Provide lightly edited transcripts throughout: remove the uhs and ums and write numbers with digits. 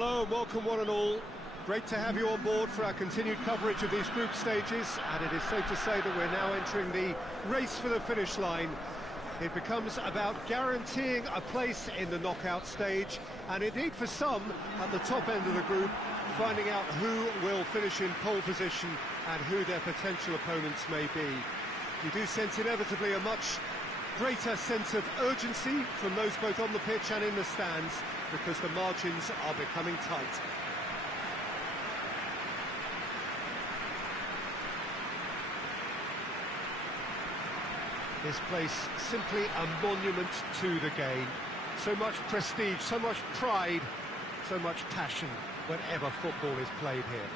Hello and welcome one and all. Great to have you on board for our continued coverage of these group stages, and it is safe to say that we're now entering the race for the finish line. It becomes about guaranteeing a place in the knockout stage, and indeed for some at the top end of the group, finding out who will finish in pole position and who their potential opponents may be. You do sense inevitably a much greater sense of urgency from those both on the pitch and in the stands, because the margins are becoming tight. This place simply a monument to the game. So much prestige, so much pride, so much passion whenever football is played here.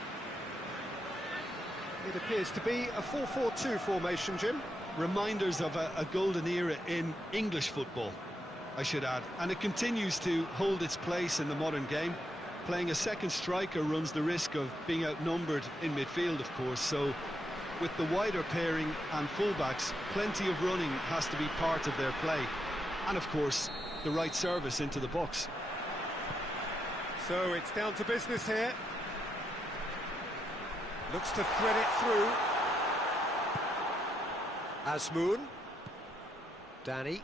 It appears to be a 4-4-2 formation, Jim. Reminders of a golden era in English football, I should add, and it continues to hold its place in the modern game. Playing a second striker runs the risk of being outnumbered in midfield, of course, so with the wider pairing and fullbacks, plenty of running has to be part of their play, and of course the right service into the box. So it's down to business here. Looks to thread it through. Azmoun. Danny.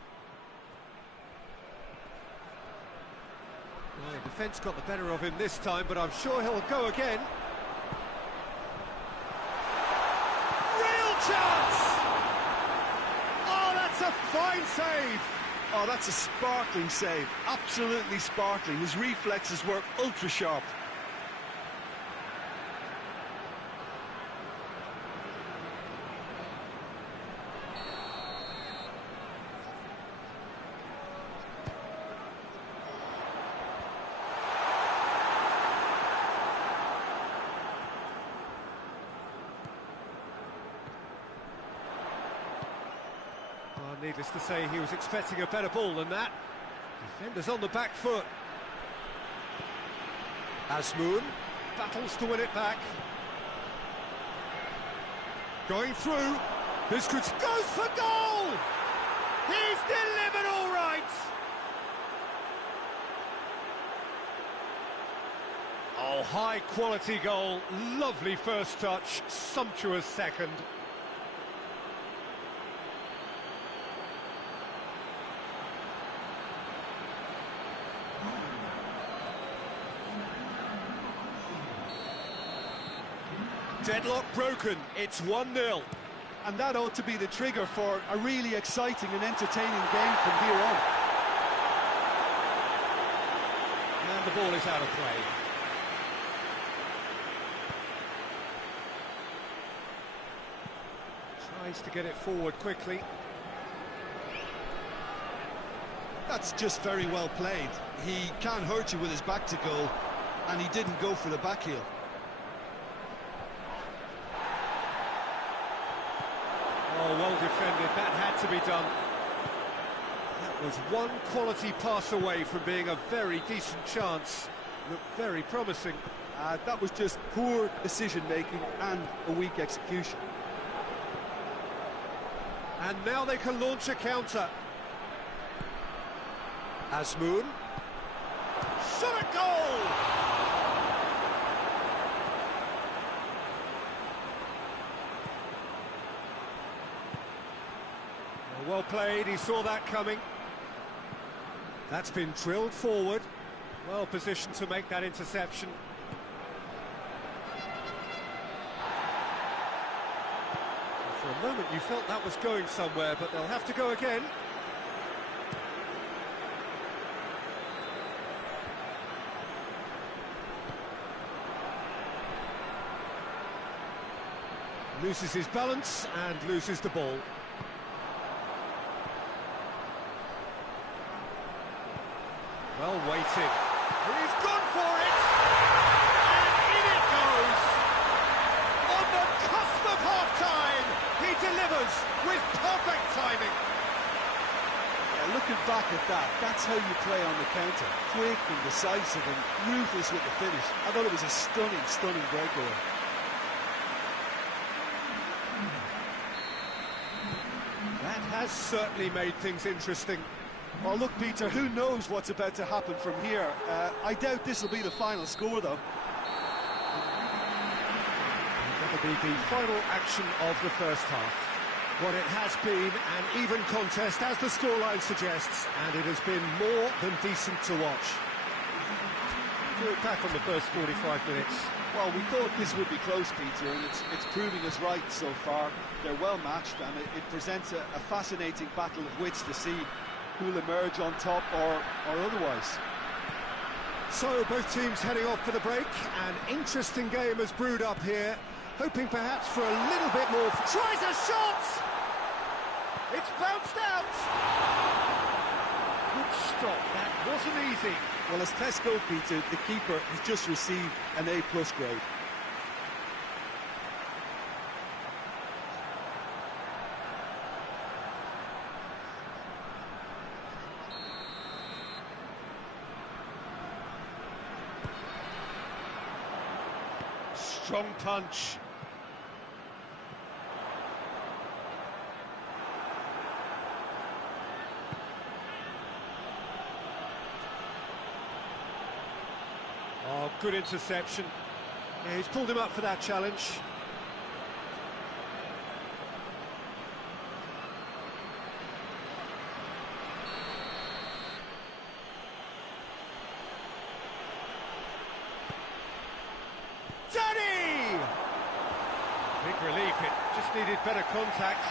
Well, the defence got the better of him this time, but I'm sure he'll go again. Real chance! Oh, that's a fine save! Oh, that's a sparkling save. Absolutely sparkling. His reflexes were ultra sharp. Needless to say, he was expecting a better ball than that. Defenders on the back foot. Azmoun battles to win it back. Going through. This could goes for goal! He's delivered all right! Oh, high quality goal. Lovely first touch. Sumptuous second. Deadlock broken, it's 1-0. And that ought to be the trigger for a really exciting and entertaining game from here on. And the ball is out of play. Tries to get it forward quickly. That's just very well played. He can't hurt you with his back to goal, and he didn't go for the back heel. Oh, well defended, that had to be done. That was one quality pass away from being a very decent chance. Looked very promising. That was just poor decision-making and a weak execution. And now they can launch a counter. Azmoun. Shot at goal! Well played, he saw that coming. That's been drilled forward. Well positioned to make that interception. For a moment you felt that was going somewhere, but they'll have to go again. Loses his balance and loses the ball. Well waited. He's gone for it! And in it goes! On the cusp of half-time, he delivers with perfect timing. Yeah, looking back at that, that's how you play on the counter. Quick and decisive and ruthless with the finish. I thought it was a stunning, stunning breakaway. That has certainly made things interesting. Well, look, Peter, who knows what's about to happen from here? I doubt this will be the final score, though. That'll be the final action of the first half. Well, it has been an even contest, as the scoreline suggests, and it has been more than decent to watch. Look back on the first 45 minutes. Well, we thought this would be close, Peter, and it's proving us right so far. They're well matched, and it presents a fascinating battle of wits to see who'll emerge on top or otherwise. So, both teams heading off for the break. An interesting game has brewed up here, hoping perhaps for a little bit more. Tries a shot! It's bounced out! Good stop, that wasn't easy. Well, as tests go, Peter, the keeper has just received an A+ grade. Strong punch. Oh, good interception. Yeah, he's pulled him up for that challenge. Danny! Big relief, it just needed better contact.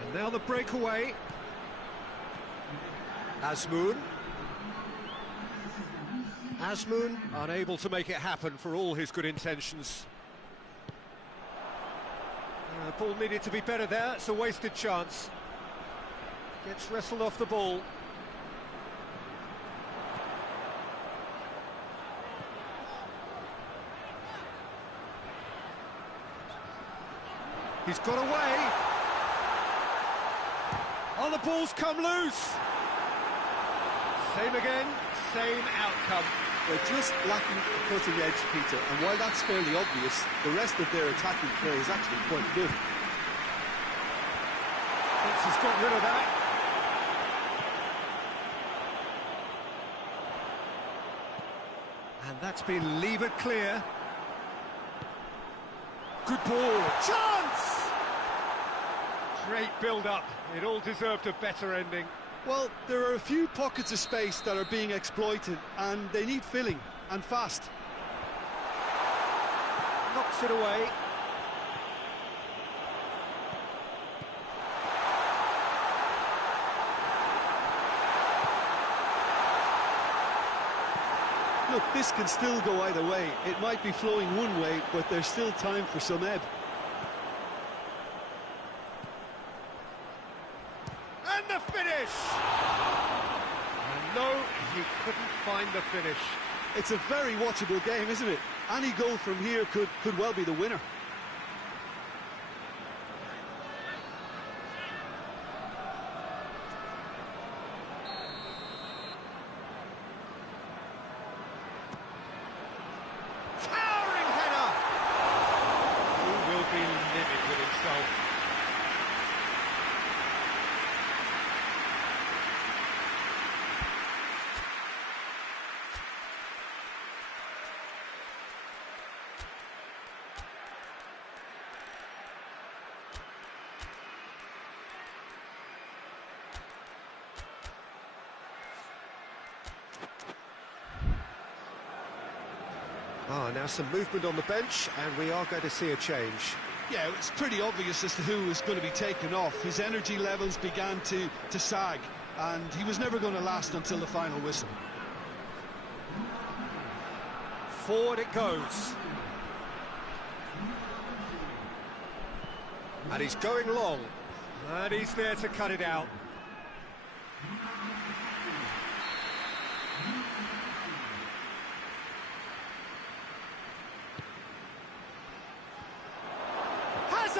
And now the breakaway. Azmoun, unable to make it happen for all his good intentions. The ball needed to be better there, it's a wasted chance. Gets wrestled off the ball. He's got away. Oh, the ball's come loose. Same again, same outcome. They're just lacking the cutting edge, Peter, and while that's fairly obvious, the rest of their attacking play is actually quite good. Thinks he's got rid of that. And that's been levered clear. Good ball, chance! Great build-up, it all deserved a better ending. Well, there are a few pockets of space that are being exploited, and they need filling, and fast. Knocks it away. Look, this can still go either way. It might be flowing one way, but there's still time for some ebb. And the finish! And no, he couldn't find the finish. It's a very watchable game, isn't it? Any goal from here could well be the winner. Towering header! He will be livid with himself. Now some movement on the bench, and we are going to see a change. Yeah, it's pretty obvious as to who was going to be taken off. His energy levels began to sag, and he was never going to last until the final whistle. Forward it goes. And he's going long. And he's there to cut it out.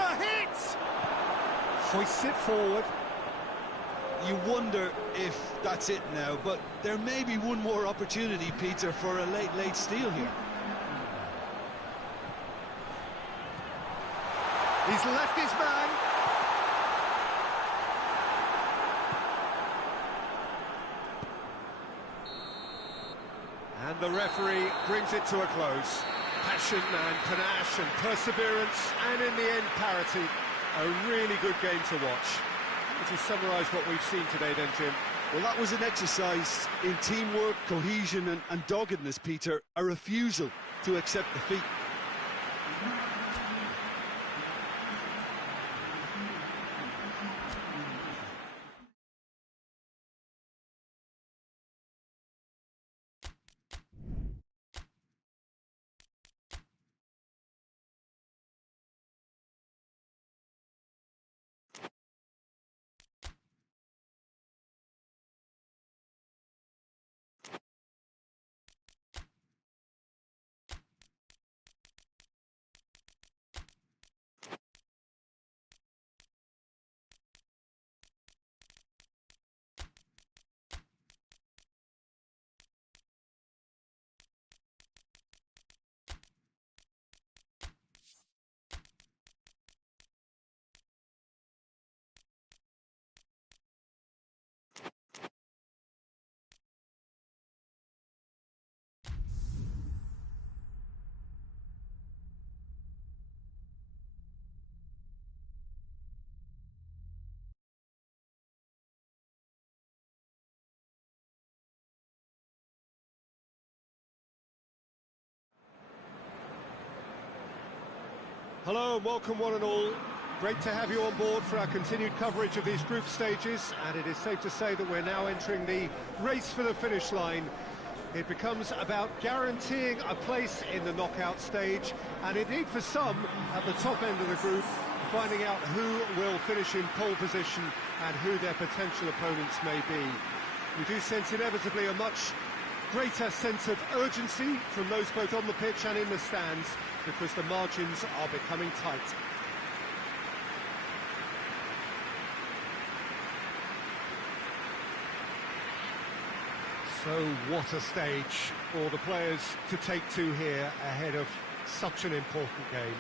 a hit! Hoists it forward. You wonder if that's it now, but there may be one more opportunity, Peter, for a late steal here. He's left his man. And the referee brings it to a close. Passion and panache and perseverance, and in the end, parity. A really good game to watch. Would you summarise what we've seen today then, Jim? Well, that was an exercise in teamwork, cohesion and doggedness, Peter. A refusal to accept defeat. Hello and welcome one and all. Great to have you on board for our continued coverage of these group stages, and it is safe to say that we're now entering the race for the finish line. It becomes about guaranteeing a place in the knockout stage, and indeed for some at the top end of the group, finding out who will finish in pole position and who their potential opponents may be. We do sense inevitably a much greater sense of urgency from those both on the pitch and in the stands, because the margins are becoming tight. So what a stage for the players to take to here ahead of such an important game.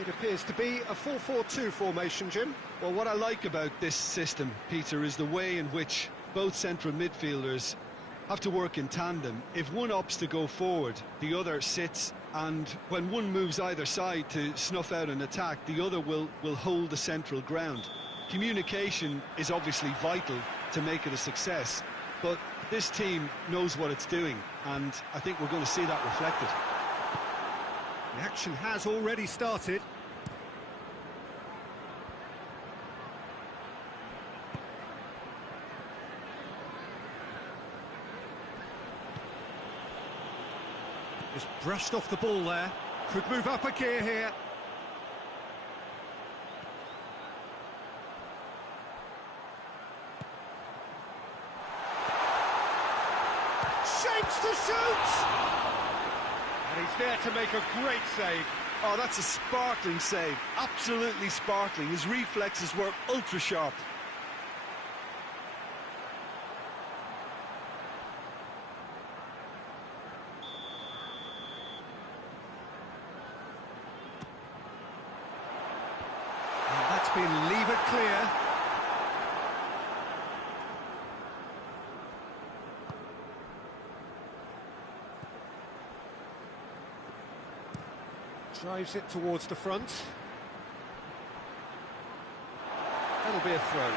It appears to be a 4-4-2 formation, Jim. Well, what I like about this system, Peter, is the way in which both central midfielders have to work in tandem. If one opts to go forward, the other sits, and when one moves either side to snuff out an attack, the other will hold the central ground. Communication is obviously vital to make it a success, but this team knows what it's doing, and I think we're going to see that reflected. The action has already started. Just brushed off the ball there. Could move up a gear here. Shapes to shoot! And he's there to make a great save. Oh, that's a sparkling save. Absolutely sparkling. His reflexes were ultra sharp. That's been levered clear. Drives it towards the front. That'll be a throw.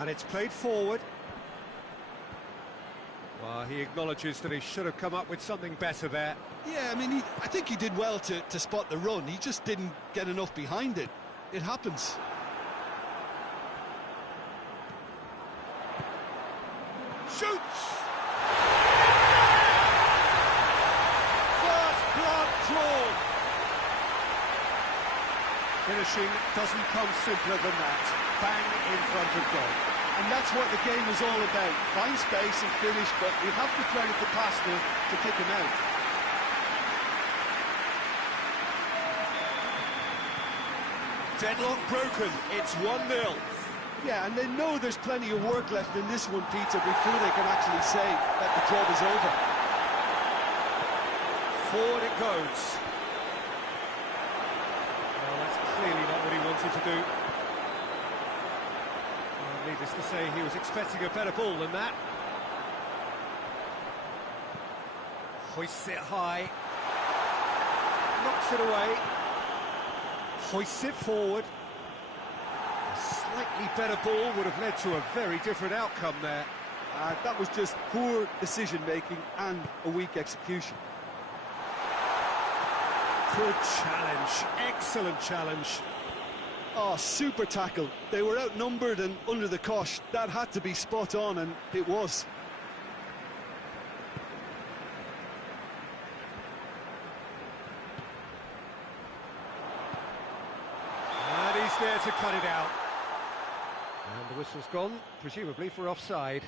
And it's played forward. Well, he acknowledges that he should have come up with something better there. Yeah, I mean, I think he did well to spot the run. He just didn't get enough behind it. It happens. Shoots! First blood drawn. finishing doesn't come simpler than that. Bang in front of goal. And that's what the game is all about. Find space and finish, but we have to credit the Costa to kick him out. Deadlock broken, it's 1-0. Yeah, and they know there's plenty of work left in this one, Peter, before they can actually say that the job is over. Forward it goes. Well, that's clearly not what he wanted to do. Well, needless to say, he was expecting a better ball than that. Hoists it high. Knocks it away. Hoists it forward. A slightly better ball would have led to a very different outcome there. That was just poor decision-making and a weak execution. Good challenge, excellent challenge. Oh, super tackle. They were outnumbered and under the cosh. That had to be spot on, and it was. And he's there to cut it out. And the whistle's gone, presumably for offside.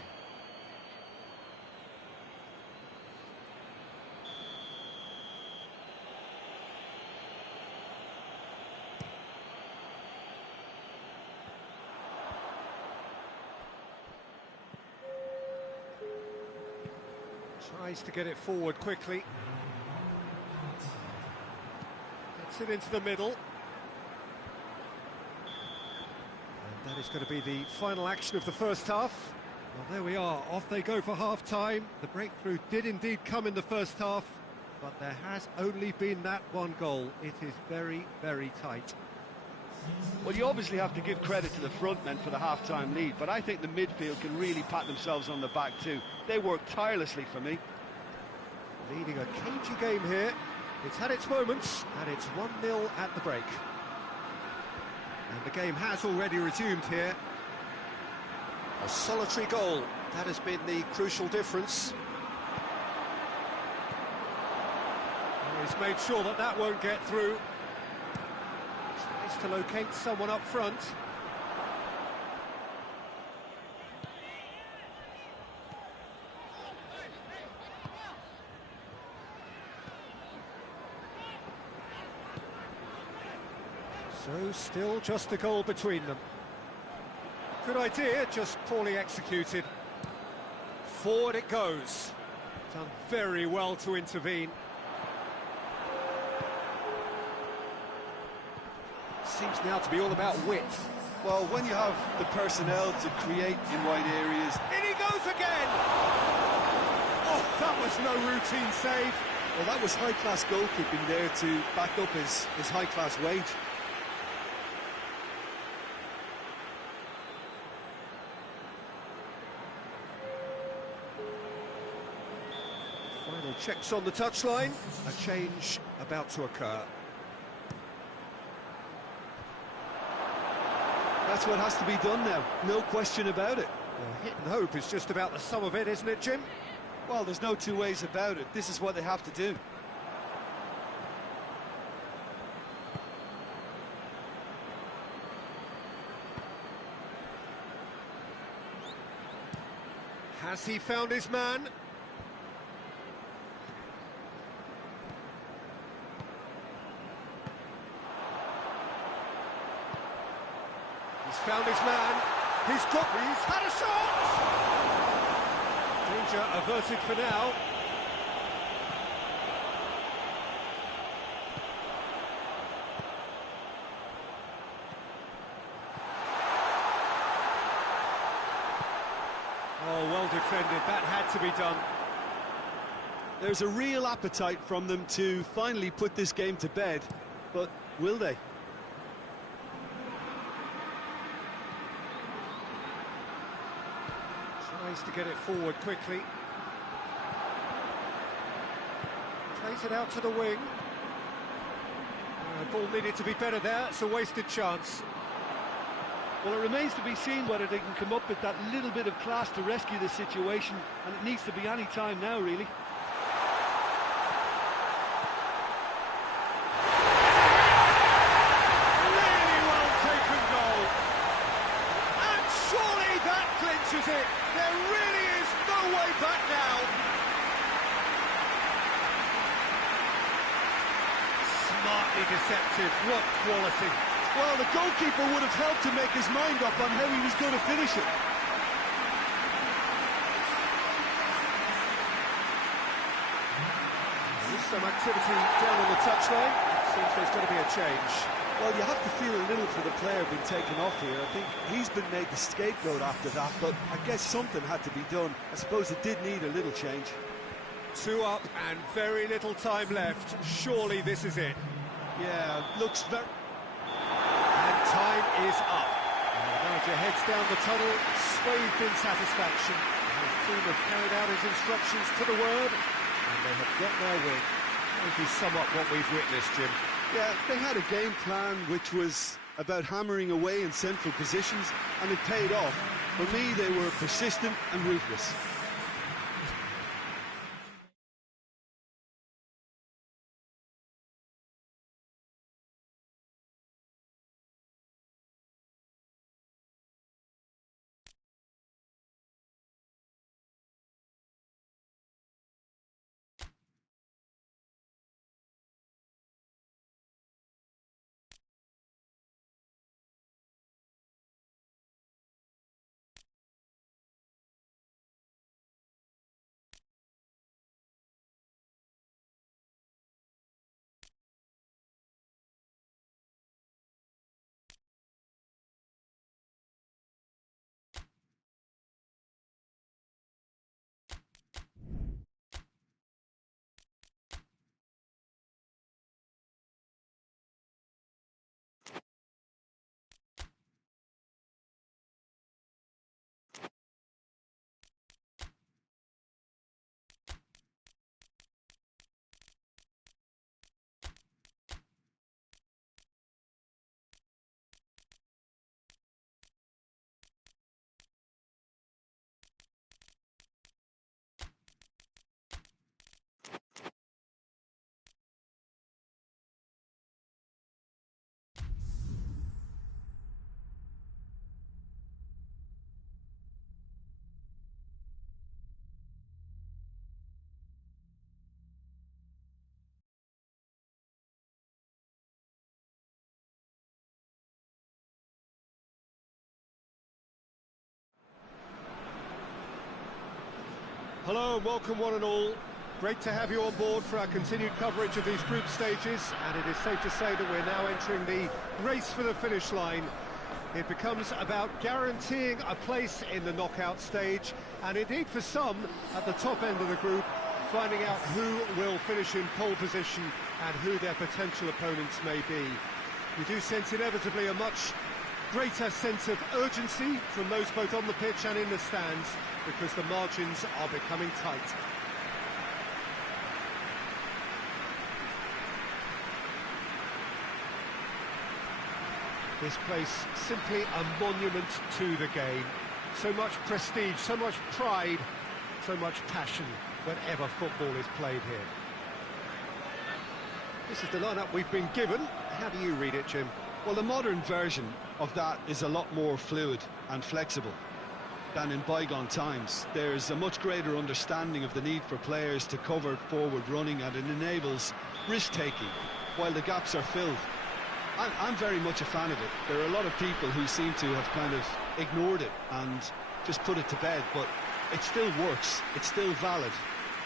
Tries to get it forward quickly. Gets it into the middle. And that is going to be the final action of the first half. Well, there we are. Off they go for half-time. The breakthrough did indeed come in the first half, but there has only been that one goal. It is very, very tight. Well, you obviously have to give credit to the front men for the half-time lead, but I think the midfield can really pat themselves on the back too. They work tirelessly for me. Leading a cagey game here. It's had its moments, and it's 1-0 at the break. And the game has already resumed here. A solitary goal, that has been the crucial difference. And he's made sure that that won't get through. Tries to locate someone up front. So, still just a goal between them. Good idea, just poorly executed. Forward it goes. Done very well to intervene. Seems now to be all about width. Well, when you have the personnel to create in wide areas... In he goes again! Oh, that was no routine save. Well, that was high-class goalkeeping there to back up his high-class wage. Final checks on the touchline. A change about to occur. That's what has to be done now, no question about it. Well, hit and hope is just about the sum of it, isn't it, Jim? Well, there's no two ways about it. This is what they have to do. Has he found his man? He's found his man. He's had a shot! Danger averted for now. Oh, well defended. That had to be done. There's a real appetite from them to finally put this game to bed, but will they? Tries to get it forward quickly. Plays it out to the wing. Ball needed to be better there. It's a wasted chance. Well, it remains to be seen whether they can come up with that little bit of class to rescue the situation, and it needs to be any time now, really. Really the way back now. Smartly deceptive, what quality. Well, the goalkeeper would have helped to make his mind up on how he was going to finish it. There's some activity down on the touchline. Seems there's going to be a change. Well, you have to feel a little for the player being taken off here. I think he's been made the scapegoat after that, but I guess something had to be done. I suppose it did need a little change. 2 up and very little time left. Surely this is it. Yeah, looks very... And time is up. And the manager heads down the tunnel, swathed in satisfaction. And his team have carried out his instructions to the word, and they have got their win. How would you sum up what we've witnessed, Jim? Yeah, they had a game plan which was about hammering away in central positions, and it paid off. For me, they were persistent and ruthless. Hello and welcome one and all. Great to have you on board for our continued coverage of these group stages, and it is safe to say that we're now entering the race for the finish line. It becomes about guaranteeing a place in the knockout stage, and indeed for some, at the top end of the group, finding out who will finish in pole position and who their potential opponents may be. We do sense inevitably a much greater sense of urgency from those both on the pitch and in the stands, because the margins are becoming tight. This place simply a monument to the game. So much prestige, so much pride, so much passion whenever football is played here. This is the lineup we've been given. How do you read it, Jim? Well, the modern version of that is a lot more fluid and flexible than in bygone times. There's a much greater understanding of the need for players to cover forward running, and it enables risk-taking while the gaps are filled. I'm very much a fan of it. There are a lot of people who seem to have kind of ignored it and just put it to bed, but it still works, it's still valid,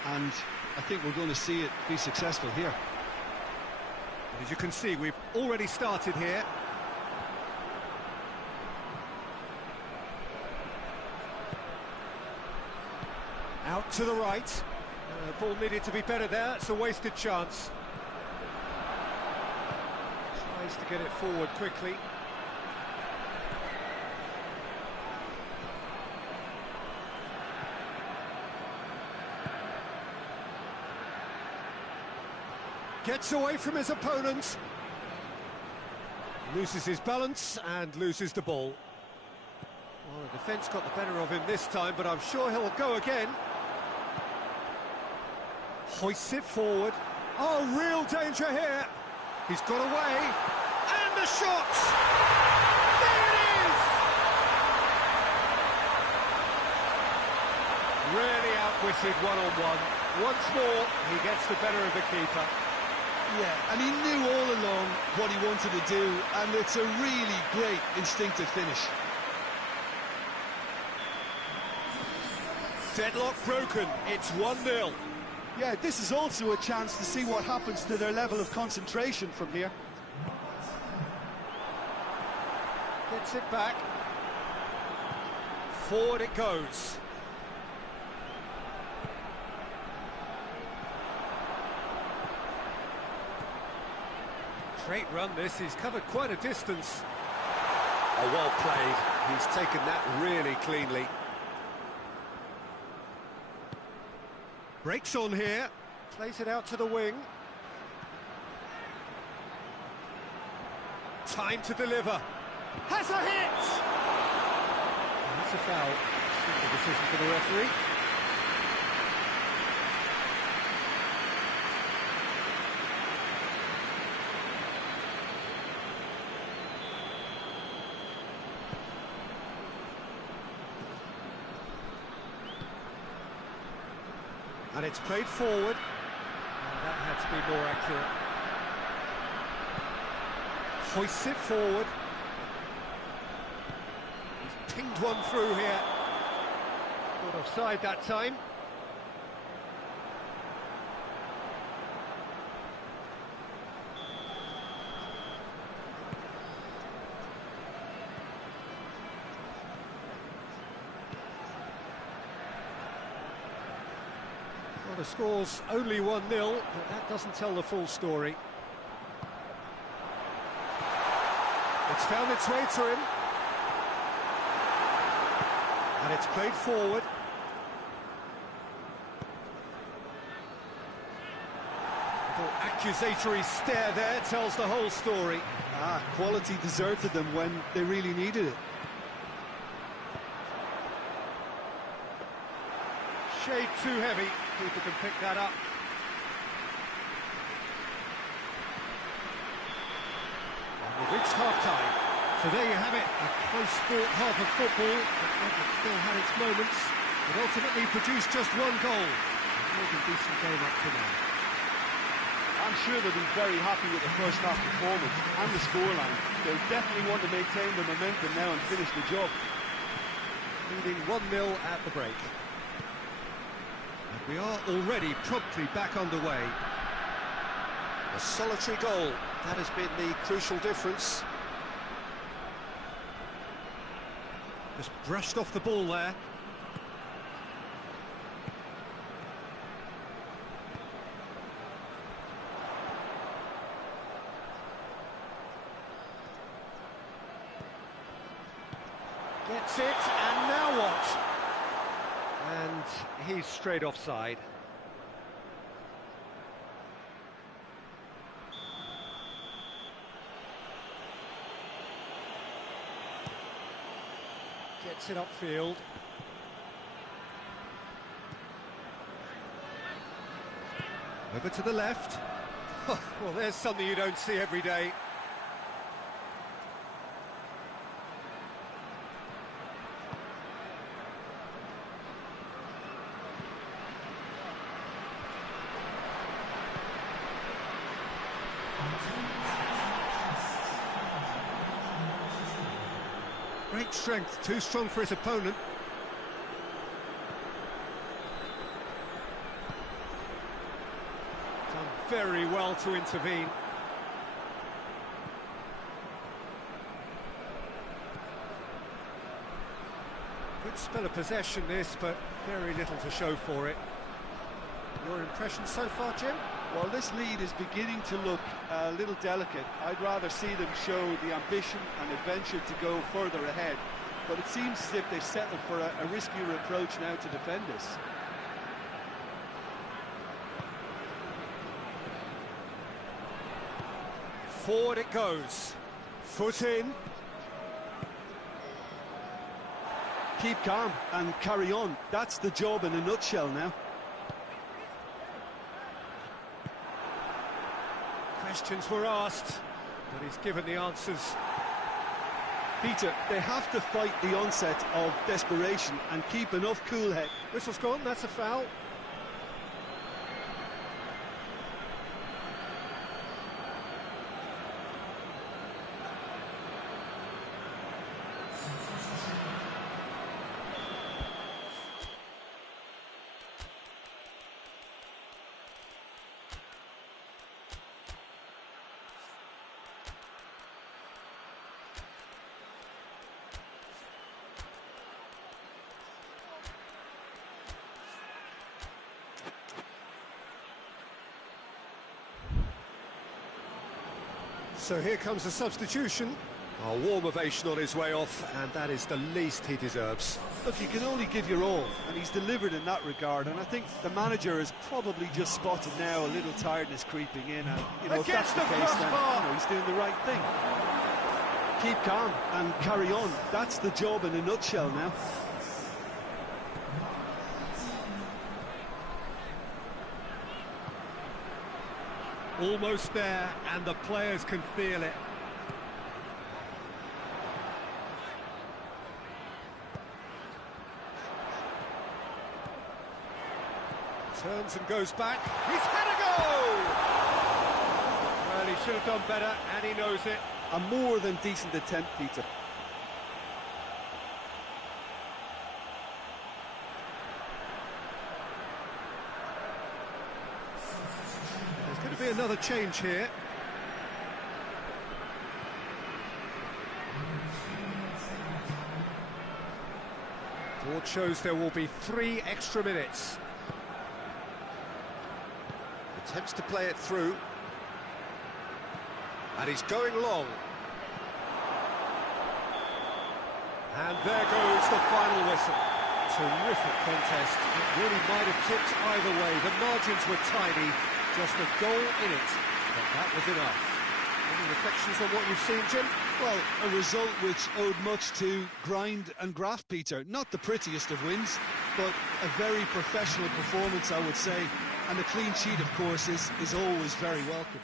and I think we're going to see it be successful here. As you can see, we've already started here. Out to the right. Ball needed to be better there. It's a wasted chance. Tries to get it forward quickly. Gets away from his opponent. Loses his balance and loses the ball. Well, the defence got the better of him this time, but I'm sure he'll go again. Hoists it forward. Oh, real danger here. He's got away. And the shot! There it is! Really outwitted one-on-one. Once more, he gets the better of the keeper. Yeah, and he knew all along what he wanted to do, and it's a really great instinctive finish. Deadlock broken, it's 1-0. Yeah, this is also a chance to see what happens to their level of concentration from here. Gets it back. Forward it goes. Great run this, he's covered quite a distance. Oh, well played, he's taken that really cleanly. Breaks on here, plays it out to the wing. Time to deliver. Has a hit! That's a foul. Simple decision for the referee. And it's played forward. Oh, that had to be more accurate. Hoists it forward. He's pinged one through here. Got offside that time. Well, the score's only 1-0, but that doesn't tell the full story. It's found its way to him. And it's played forward. The accusatory stare there tells the whole story. Quality deserted them when they really needed it. Shade too heavy. Keeper can pick that up. And we've reached half-time. So there you have it, a close-fought half of football, but it still had its moments. It ultimately produced just one goal. A really decent game up to now. I'm sure they'll be very happy with the first half performance and the scoreline. They'll definitely want to maintain the momentum now and finish the job. Leading 1-0 at the break. And we are already promptly back underway. A solitary goal, that has been the crucial difference. Just brushed off the ball there. Gets it, and now what? And he's straight offside. Gets it upfield. Over to the left. Well, there's something you don't see every day. Great strength, too strong for his opponent. Done very well to intervene. Good spell of possession this, but very little to show for it. Your impression so far, Jim? Well, this lead is beginning to look a little delicate. I'd rather see them show the ambition and adventure to go further ahead. But it seems as if they've settled for a riskier approach now to defend this. Forward it goes. Foot in. Keep calm and carry on. That's the job in a nutshell now. Questions were asked, but he's given the answers. Peter, they have to fight the onset of desperation and keep enough cool head. Whistle's gone, that's a foul. So here comes the substitution. A warm ovation on his way off, and that is the least he deserves. Look, you can only give your all, and he's delivered in that regard, and I think the manager has probably just spotted now a little tiredness creeping in, and, you know, if that's the case, then, you know, he's doing the right thing. Keep calm and carry on. That's the job in a nutshell now. Almost there, and the players can feel it. Turns and goes back. He's had a goal! Well, he should have done better, and he knows it. A more than decent attempt, Peter. There's going to be another change here. Board shows there will be 3 extra minutes. Attempts to play it through. And he's going long. And there goes the final whistle. Terrific contest. It really might have tipped either way. The margins were tiny, just a goal in it. But that was enough. Any reflections on what you've seen, Jim? Well, a result which owed much to grind and graft, Peter. Not the prettiest of wins, but a very professional performance, I would say. And a clean sheet, of course, is always very welcome.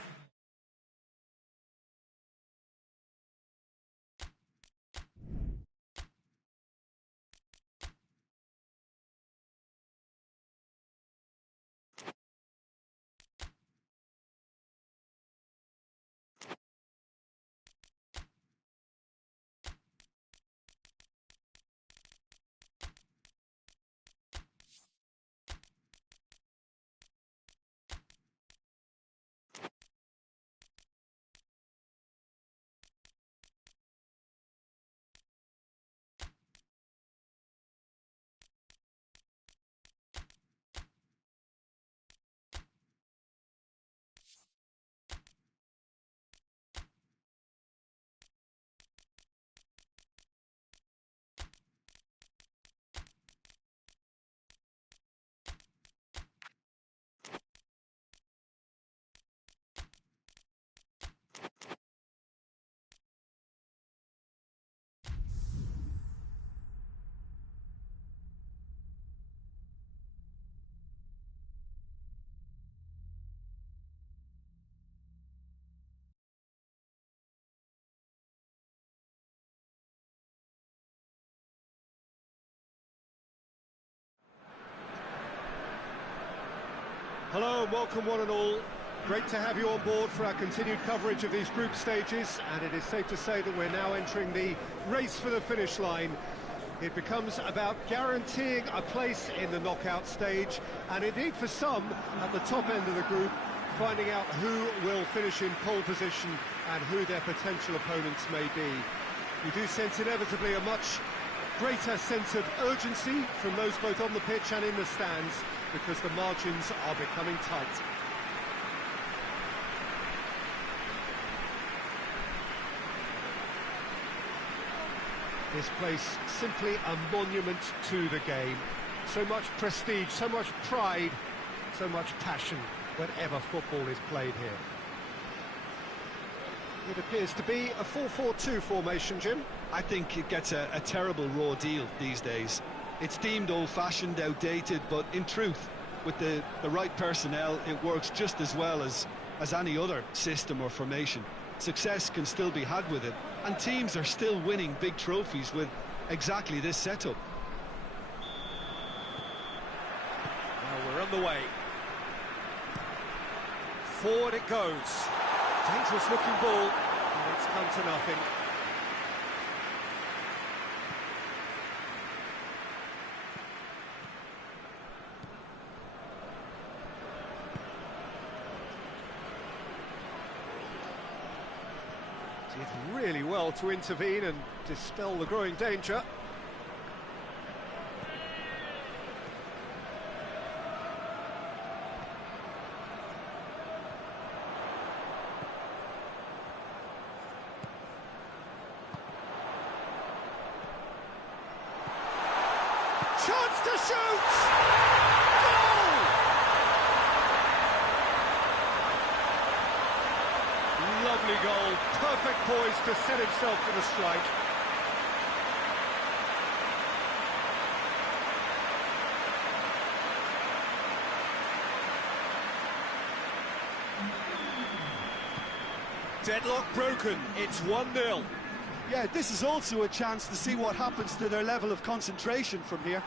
Hello and welcome one and all. Great to have you on board for our continued coverage of these group stages, and it is safe to say that we're now entering the race for the finish line. It becomes about guaranteeing a place in the knockout stage, and indeed for some at the top end of the group, finding out who will finish in pole position and who their potential opponents may be. You do sense inevitably a much greater sense of urgency from those both on the pitch and in the stands, because the margins are becoming tight. This place simply a monument to the game. So much prestige, so much pride, so much passion whenever football is played here. It appears to be a 4-4-2 formation, Jim. I think it gets a terrible raw deal these days. It's deemed old-fashioned, outdated, but in truth, with the right personnel, it works just as well as any other system or formation. Success can still be had with it, And teams are still winning big trophies with exactly this setup. Well, we're on the way. Forward it goes. Dangerous looking ball, and it's come to nothing. Did really well to intervene and dispel the growing danger. Chance to shoot! Goal! Lovely goal, perfect poise to set himself for the strike. Deadlock broken, it's 1-0. Yeah, this is also a chance to see what happens to their level of concentration from here.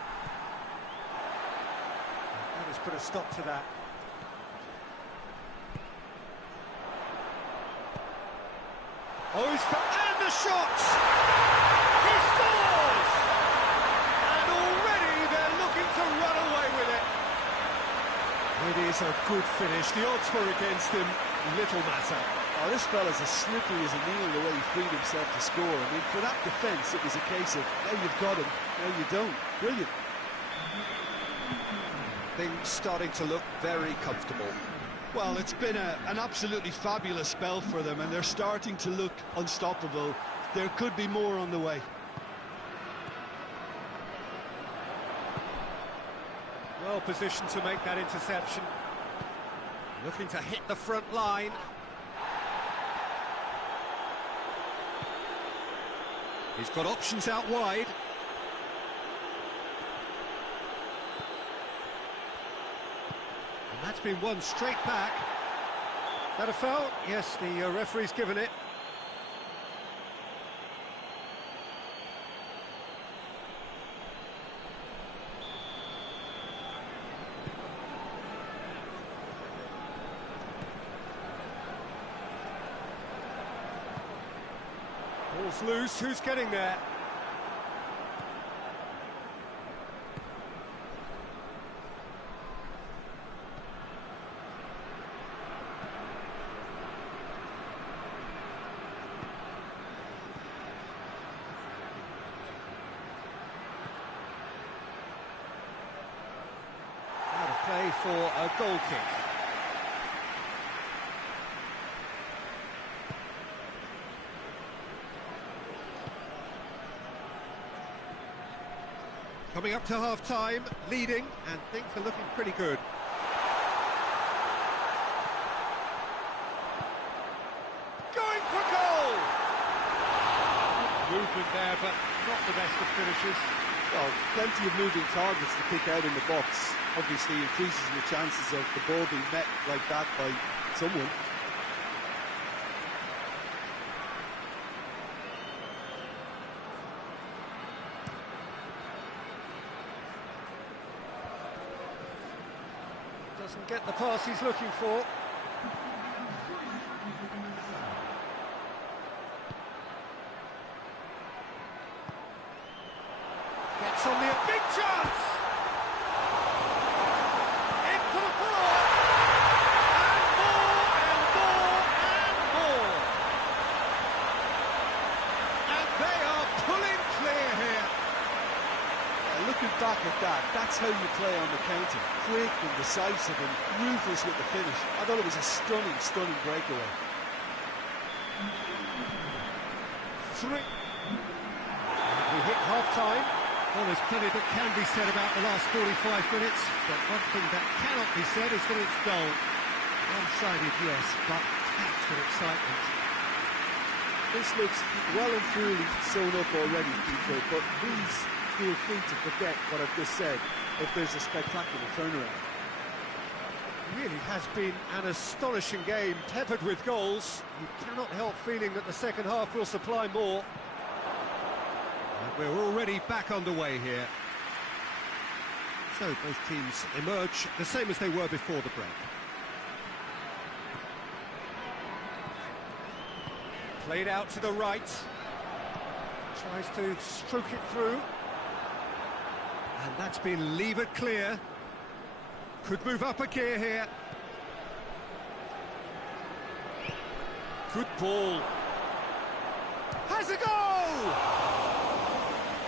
That has put a stop to that. Oh, and the shot! He scores! And already they're looking to run away with it. It is a good finish. The odds were against him. Little matter. Oh, this fella's as slippery as a needle the way he freed himself to score. I mean, for that defence, it was a case of, now you've got him, now you don't. Brilliant. Things starting to look very comfortable. Well, it's been an absolutely fabulous spell for them, and they're starting to look unstoppable. There could be more on the way. Well positioned to make that interception. Looking to hit the front line. He's got options out wide. And that's been won straight back. That a foul? Yes, the referee's given it. Ball's loose, who's getting there? Out of play for a goal kick. Coming up to half-time, leading, and things are looking pretty good. Going for goal! Movement there, but not the best of finishes. Well, plenty of moving targets to pick out in the box. Obviously increases the chances of the ball being met like that by someone. Doesn't get the pass he's looking for. Gets on the big chance! In for the forward! And more, and more, and more! And they are pulling clear here. Looking back at that, that's how you play on the counter. Quick and decisive and ruthless with the finish. I thought it was a stunning, stunning breakaway. 3. We hit half-time. Well, there's plenty that can be said about the last 45 minutes, but one thing that cannot be said is that it's dull. One-sided, yes, but packed with excitement. This looks well and truly sewn up already, Peter, but please feel free to forget what I've just said if there's a spectacular turnaround. Really has been an astonishing game, peppered with goals. You cannot help feeling that the second half will supply more. And we're already back underway here. So both teams emerge the same as they were before the break. Played out to the right. Tries to stroke it through. And that's been levered clear. Could move up a gear here. Good ball. Has a goal!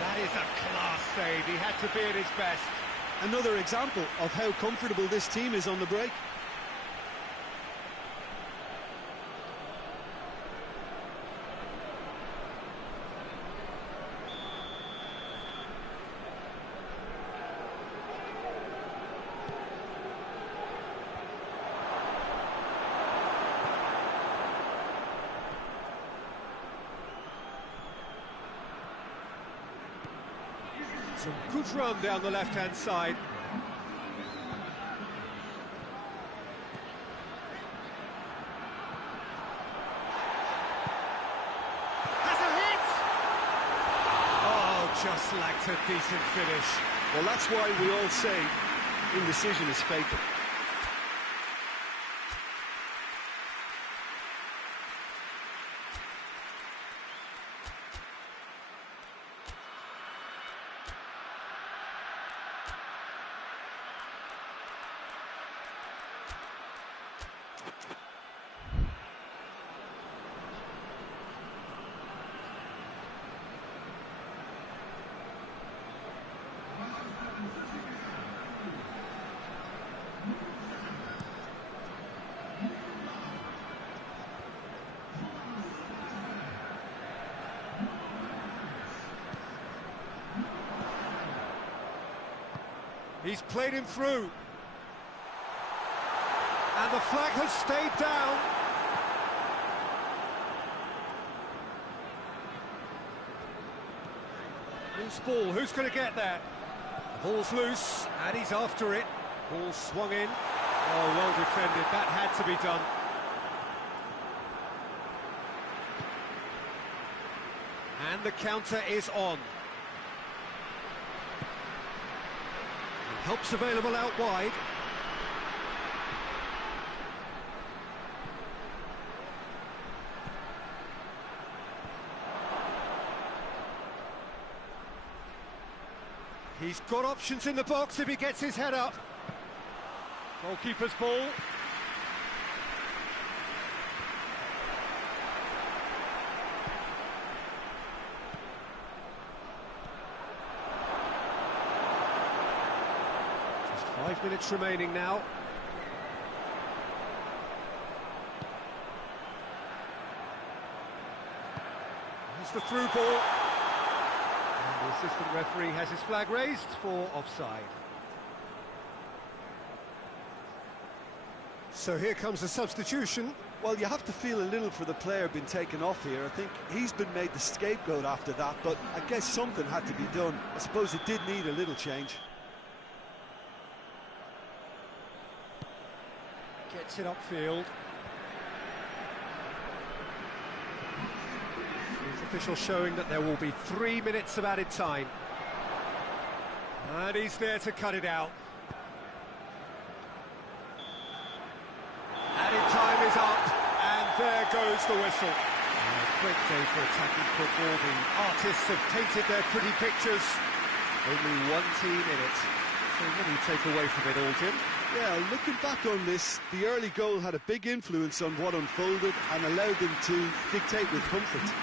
That is a class save. He had to be at his best. Another example of how comfortable this team is on the break. Some good run down the left-hand side. Has a hit! Oh, just lacked a decent finish. Well, that's why we all say indecision is fatal. He's played him through. And the flag has stayed down. Loose ball, who's going to get there? The ball's loose, and he's after it. Ball swung in. Oh, well defended, that had to be done. And the counter is on. Help's available out wide. He's got options in the box if he gets his head up. Goalkeeper's ball. Just 5 minutes remaining now. Here's the through ball. The assistant referee has his flag raised for offside. So here comes the substitution. Well, you have to feel a little for the player being taken off here. I think he's been made the scapegoat after that, but I guess something had to be done. I suppose it did need a little change. Gets it upfield. Official showing that there will be 3 minutes of added time. And he's there to cut it out. Added time is up, and there goes the whistle. Great day for attacking football. The artists have painted their pretty pictures. Only one team in it. So what do you take away from it all, Jim? Yeah, looking back on this, the early goal had a big influence on what unfolded and allowed them to dictate with comfort.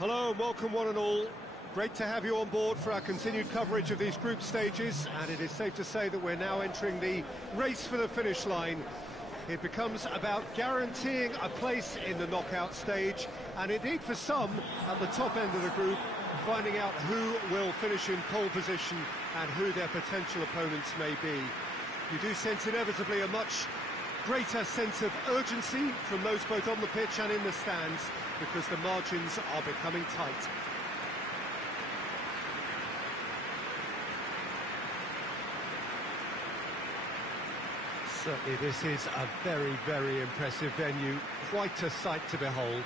Hello and welcome one and all. Great to have you on board for our continued coverage of these group stages, and it is safe to say that we're now entering the race for the finish line. It becomes about guaranteeing a place in the knockout stage, and indeed for some at the top end of the group, finding out who will finish in pole position and who their potential opponents may be. You do sense inevitably a much greater sense of urgency from those both on the pitch and in the stands, because the margins are becoming tight. Certainly this is a very, very impressive venue, quite a sight to behold.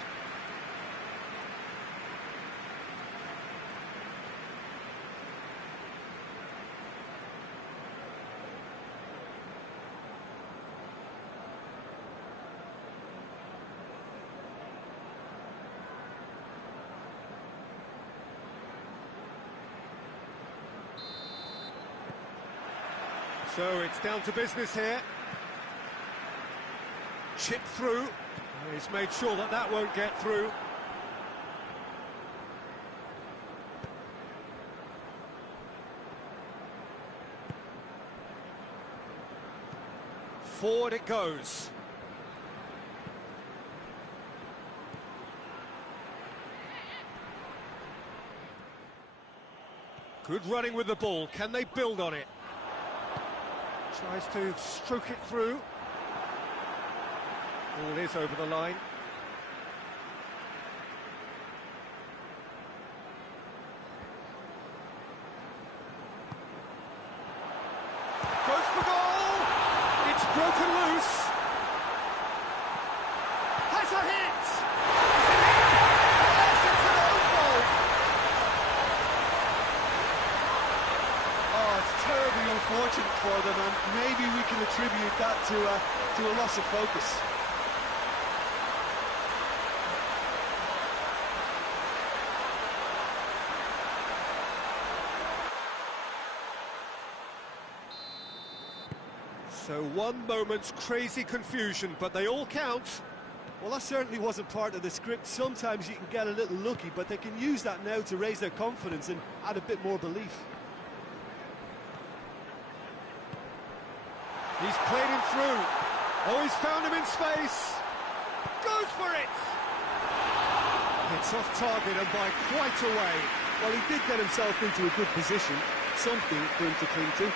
So it's down to business here. Chip through. He's made sure that that won't get through. Forward it goes. Good running with the ball. Can they build on it? Tries to stroke it through. Ball is over the line. Goes for goal! It's broken loose. Has a hit! Is it in? Yes, it's an own goal! Oh, it's terribly unfortunate for them, and maybe we can attribute that to a loss of focus. So one moment's crazy confusion, but they all count. Well, that certainly wasn't part of the script. Sometimes you can get a little lucky, but they can use that now to raise their confidence and add a bit more belief. He's played him through. Oh, he's found him in space. Goes for it. It's off target and by quite a way. Well, he did get himself into a good position. Something for him to cling to.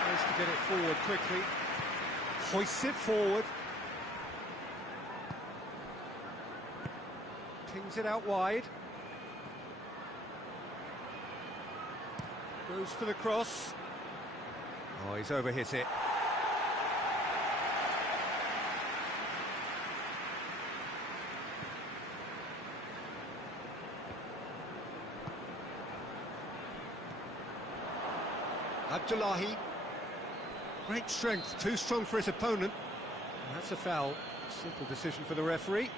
Tries to get it forward quickly. Hoists it forward. Pings it out wide. Goes for the cross. Oh, he's overhit it. Abdullahi. Great strength, too strong for his opponent. And that's a foul. Simple decision for the referee.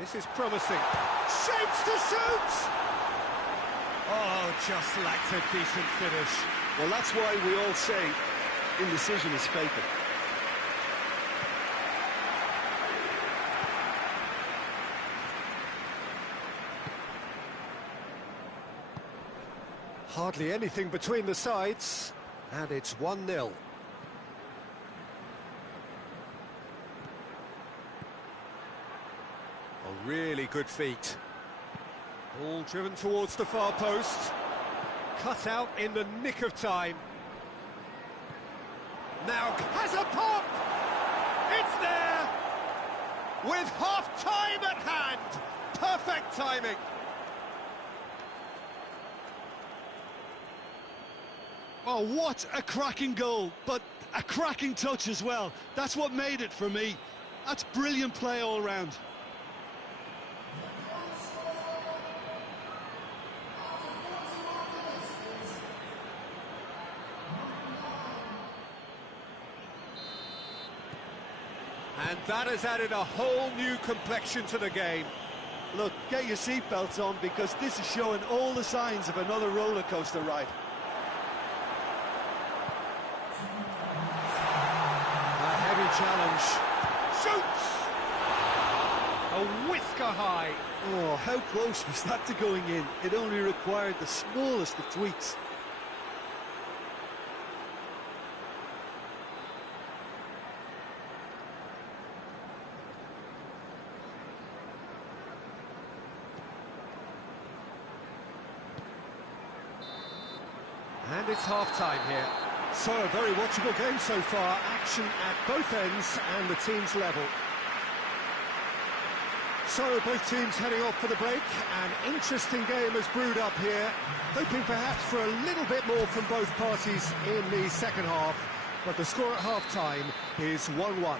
This is promising. Shapes to shoot! Oh, just lacked a decent finish. Well, that's why we all say indecision is fatal. Hardly anything between the sides, and it's 1-0. A really good feat. Ball driven towards the far post. Cut out in the nick of time. Now has a pop! It's there! With half-time at hand! Perfect timing! Oh, what a cracking goal, but a cracking touch as well. That's what made it for me. That's brilliant play all round. And that has added a whole new complexion to the game. Look, get your seatbelts on, because this is showing all the signs of another roller coaster ride. A heavy challenge. Shoots! A whisker high. Oh, how close was that to going in? It only required the smallest of tweaks. And it's half-time here. So, a very watchable game so far. Action at both ends and the teams level. So, both teams heading off for the break. An interesting game has brewed up here. Hoping perhaps for a little bit more from both parties in the second half. But the score at half-time is 1-1.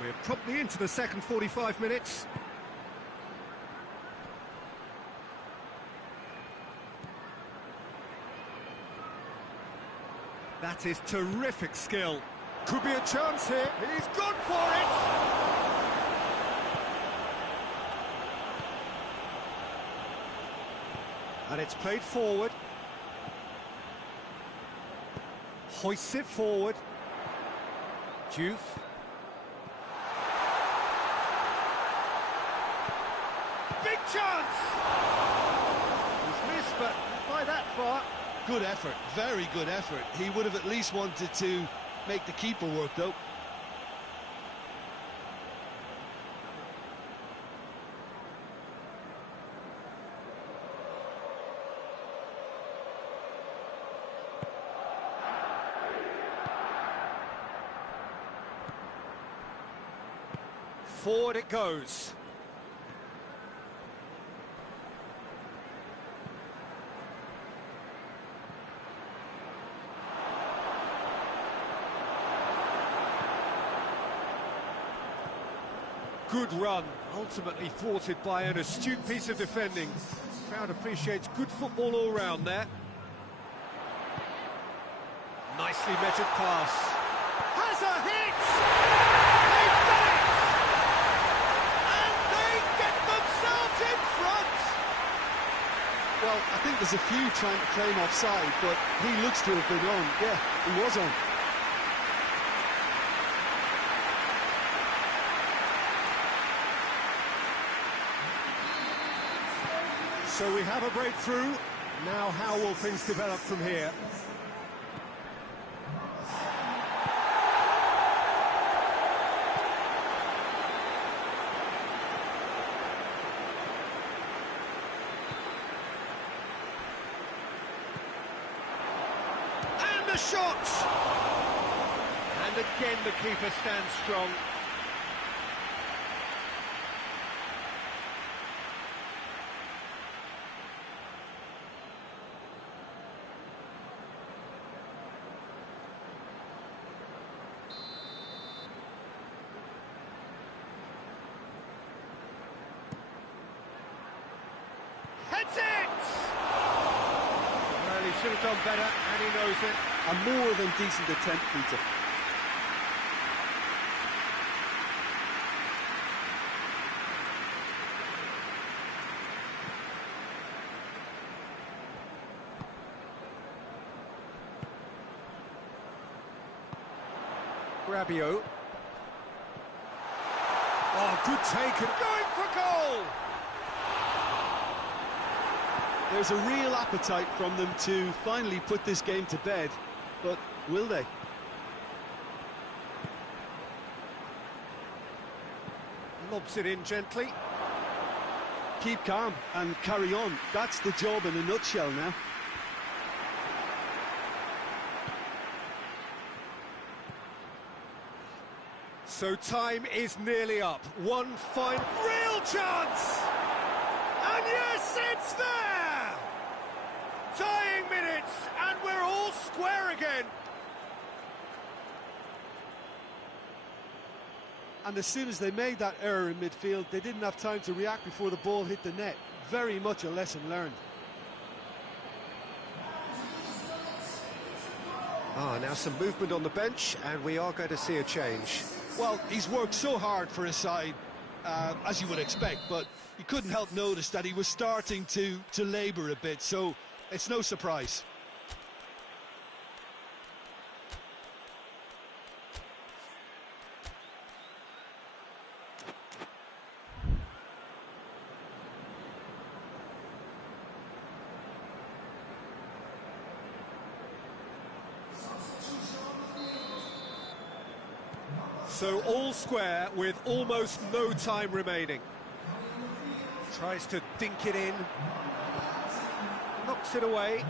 We're promptly into the second 45 minutes. That is terrific skill. Could be a chance here. He's gone for it! And it's played forward. Hoists it forward. Diouf. Big chance! He's missed, but not by that far. Good effort, very good effort. He would have at least wanted to make the keeper work, though. Forward it goes. Good run, ultimately thwarted by an astute piece of defending. Crowd appreciates good football all round there. Nicely measured pass. Has a hit! They've done it! And they get themselves in front! Well, I think there's a few trying to claim offside, but he looks to have been on. Yeah, he was on. So we have a breakthrough. Now how will things develop from here? And the shot! And again the keeper stands strong. Heads it! Well, he should have done better, and he knows it. A more than decent attempt, Peter. Rabiot. Oh, good take, and going for goal! There's a real appetite from them to finally put this game to bed, but will they? Lobs it in gently. Keep calm and carry on. That's the job in a nutshell now. So time is nearly up. One final real chance! And yes, it's there! Dying minutes, and we're all square again. And as soon as they made that error in midfield, they didn't have time to react before the ball hit the net. Very much a lesson learned. Now some movement on the bench, and we are going to see a change. Well, he's worked so hard for his side, as you would expect, but you couldn't help notice that he was starting to labour a bit, so it's no surprise. So all square with almost no time remaining. Tries to dink it in. Knocks it away.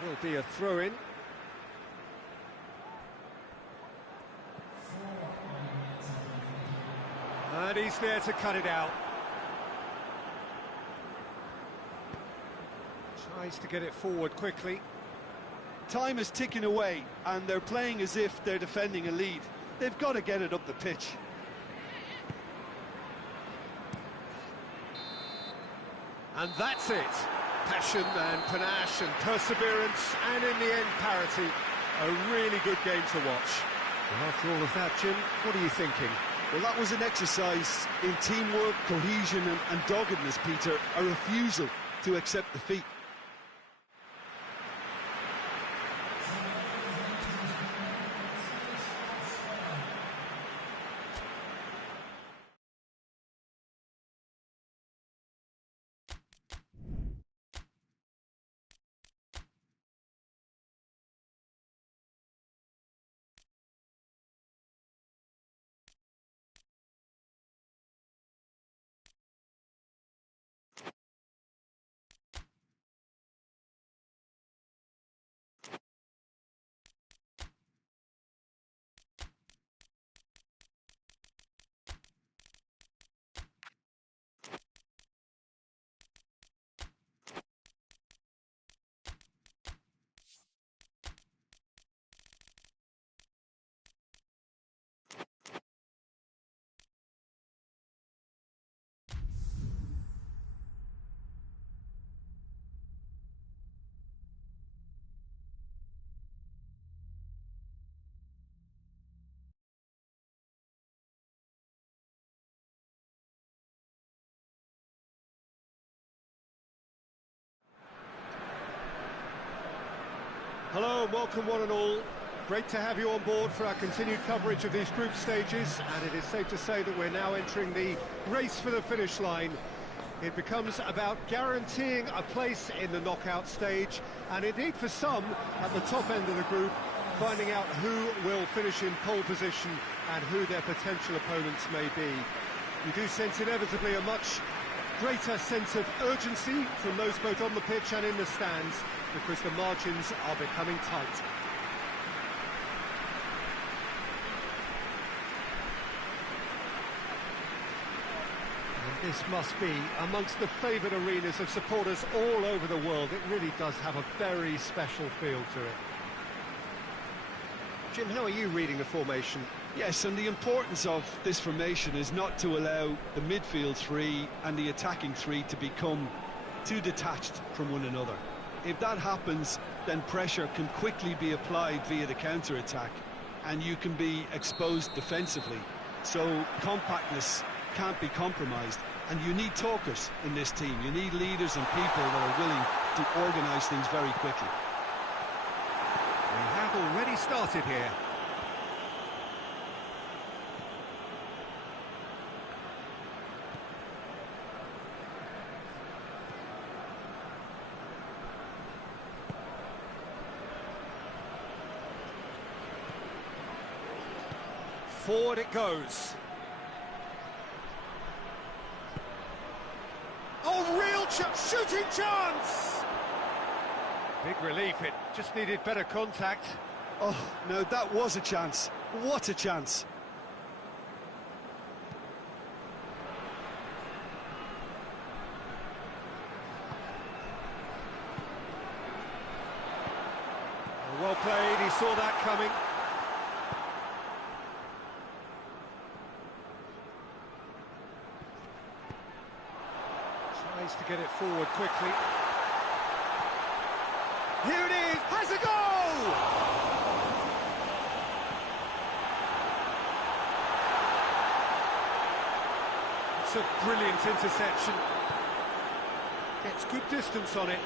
There will be a throw-in. And he's there to cut it out. Tries to get it forward quickly. Time is ticking away, and they're playing as if they're defending a lead. They've got to get it up the pitch. And that's it. Passion and panache and perseverance, and in the end, parity. A really good game to watch. And after all of that, Jim, what are you thinking? Well, that was an exercise in teamwork, cohesion and doggedness, Peter. A refusal to accept defeat. Hello and welcome one and all. Great to have you on board for our continued coverage of these group stages, and it is safe to say that we're now entering the race for the finish line. It becomes about guaranteeing a place in the knockout stage, and indeed for some at the top end of the group, finding out who will finish in pole position and who their potential opponents may be. You do sense inevitably a much greater sense of urgency from those both on the pitch and in the stands, because the margins are becoming tight. And this must be amongst the favoured arenas of supporters all over the world. It really does have a very special feel to it. Jim, how are you reading the formation? Yes, and the importance of this formation is not to allow the midfield three and the attacking three to become too detached from one another. If that happens, then pressure can quickly be applied via the counter-attack, and you can be exposed defensively. So compactness can't be compromised, and you need talkers in this team. You need leaders and people that are willing to organise things very quickly. We have already started here. Forward it goes. Oh, real shooting chance! Big relief, it just needed better contact. Oh, no, that was a chance. What a chance. Well played, he saw that coming. Tries to get it forward quickly. Here it is, has a goal! That's a brilliant interception. Gets good distance on it.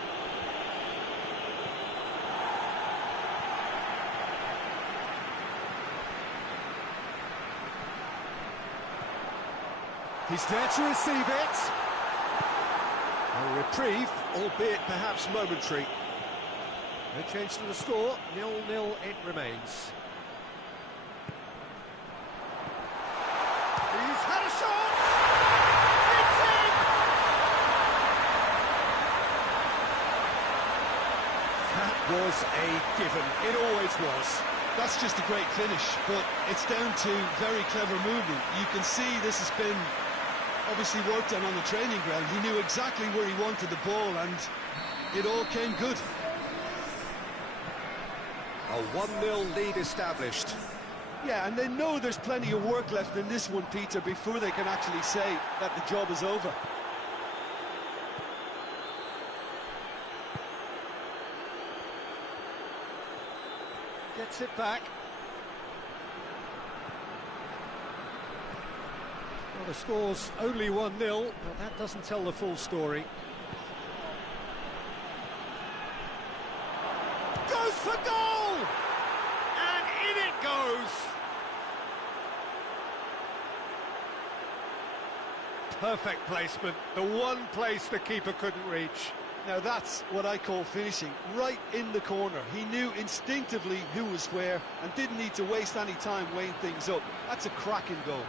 He's there to receive it. A reprieve, albeit perhaps momentary. No change to the score, 0-0 it remains. He's had a shot! It's in! That was a given, it always was. That's just a great finish, but it's down to very clever movement. You can see this has been obviously worked on the training ground. He knew exactly where he wanted the ball, and it all came good. A 1-0 lead established. Yeah, and they know there's plenty of work left in this one, Peter, before they can actually say that the job is over. Gets it back. Well, the score's only 1-0, but that doesn't tell the full story. Goes for goal! And in it goes! Perfect placement, the one place the keeper couldn't reach. Now that's what I call finishing, right in the corner. He knew instinctively who was where and didn't need to waste any time weighing things up. That's a cracking goal.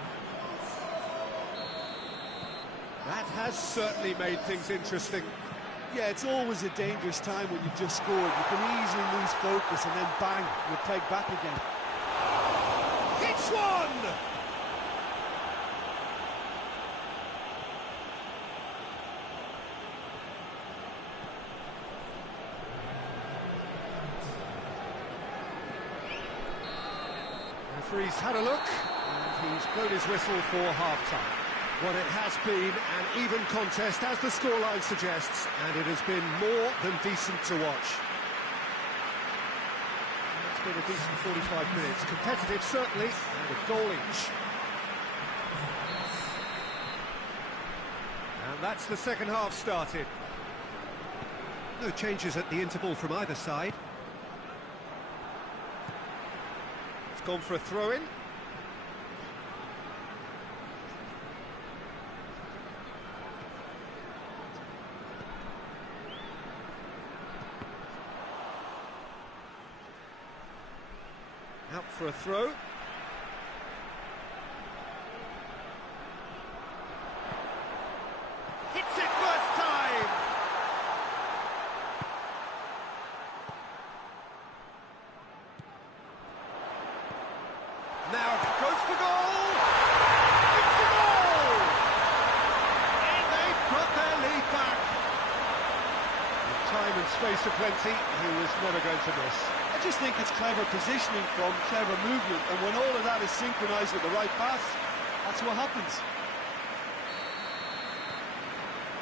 That has certainly made things interesting. Yeah, it's always a dangerous time when you've just scored. You can easily lose focus and then bang, you're pegged back again. Hits one! Referee's had a look, and he's blown his whistle for half-time. Well, it has been an even contest, as the scoreline suggests, and it has been more than decent to watch. It's been a decent 45 minutes. Competitive, certainly, and a goal each. And that's the second half started. No changes at the interval from either side. It's gone for a throw-in. Out for a throw. Hits it first time! Now goes for goal! It's a goal! And they've got their lead back. With time and space aplenty, he was never going to miss. I just think it's clever positioning from clever movement, and when all of that is synchronised with the right pass, that's what happens.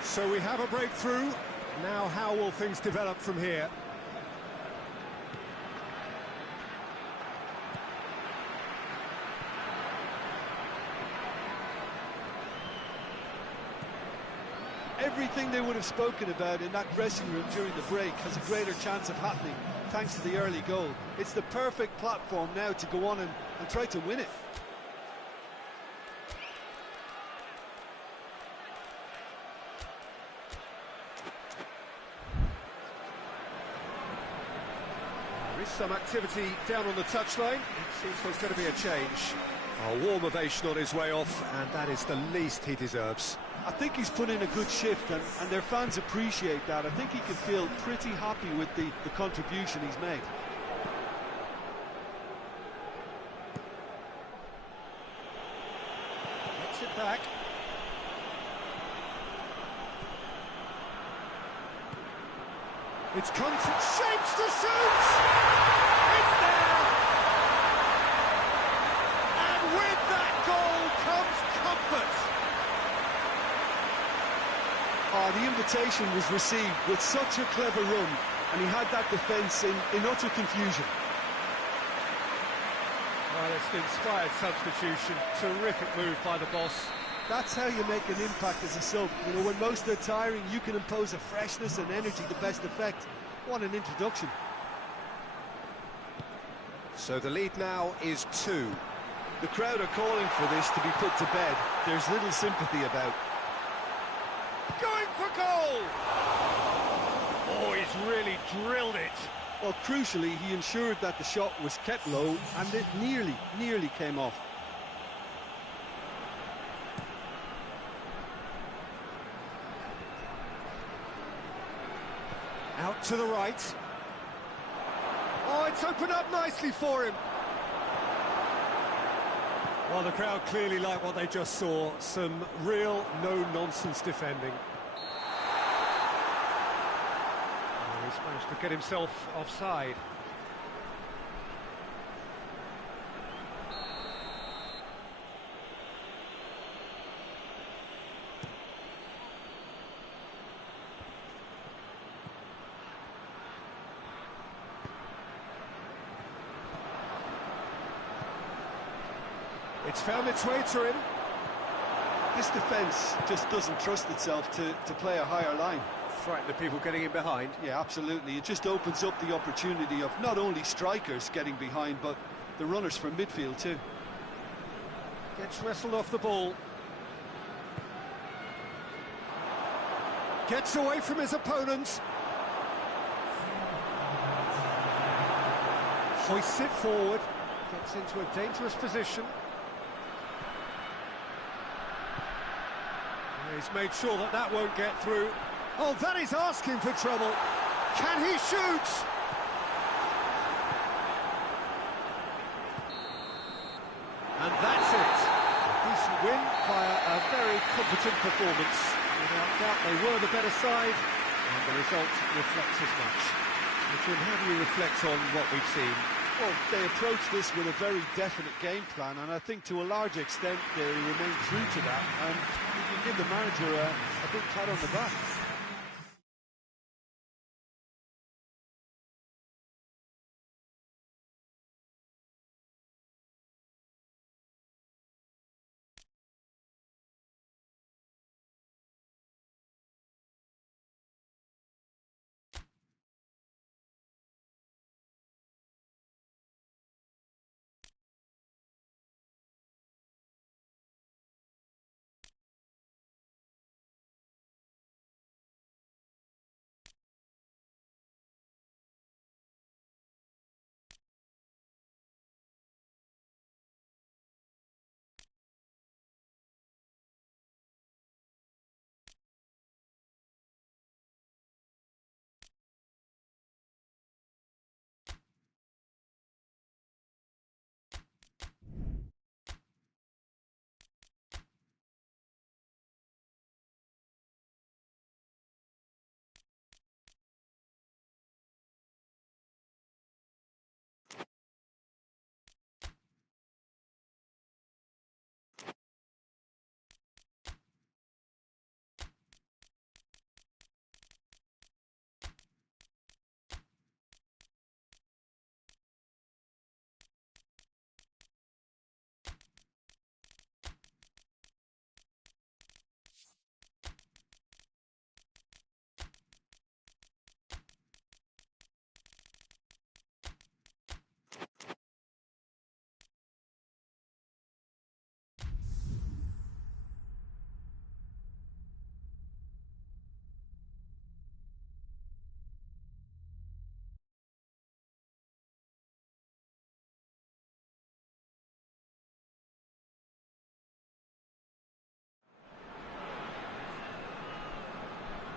So we have a breakthrough. Now how will things develop from here? Everything they would have spoken about in that dressing room during the break has a greater chance of happening thanks to the early goal. It's the perfect platform now to go on and try to win it. There is some activity down on the touchline. It seems there's going to be a change. A warm ovation on his way off, and that is the least he deserves. I think he's put in a good shift, and their fans appreciate that. I think he can feel pretty happy with the contribution he's made. Gets it back. It's come from shapes to shoot! It's there! And with that goal comes comfort! Oh, the invitation was received with such a clever run, and he had that defence in utter confusion. Well, it's an inspired substitution. Terrific move by the boss. That's how you make an impact as a sub. You know, when most are tiring, you can impose a freshness and energy to best effect. What an introduction. So the lead now is 2. The crowd are calling for this to be put to bed. There's little sympathy about. Going for goal! Oh, he's really drilled it. Well, crucially, he ensured that the shot was kept low and it nearly came off. Out to the right. Oh, it's opened up nicely for him. Well, the crowd clearly like what they just saw. Some real no-nonsense defending. Oh, he's managed to get himself offside. It's found its way to him. This defence just doesn't trust itself to play a higher line. Frighten the people getting in behind. Yeah, absolutely. It just opens up the opportunity of not only strikers getting behind, but the runners from midfield too. Gets wrestled off the ball. Gets away from his opponents. Hoists it forward. Gets into a dangerous position. He's made sure that that won't get through. Oh, that is asking for trouble. Can he shoot? And that's it. A decent win via a very competent performance. Without doubt, they were the better side, and the result reflects as much. Jim, how do you reflect on what we've seen? Well, they approached this with a very definite game plan, and I think to a large extent they remained true to that, and you can give the manager a big pat on the back.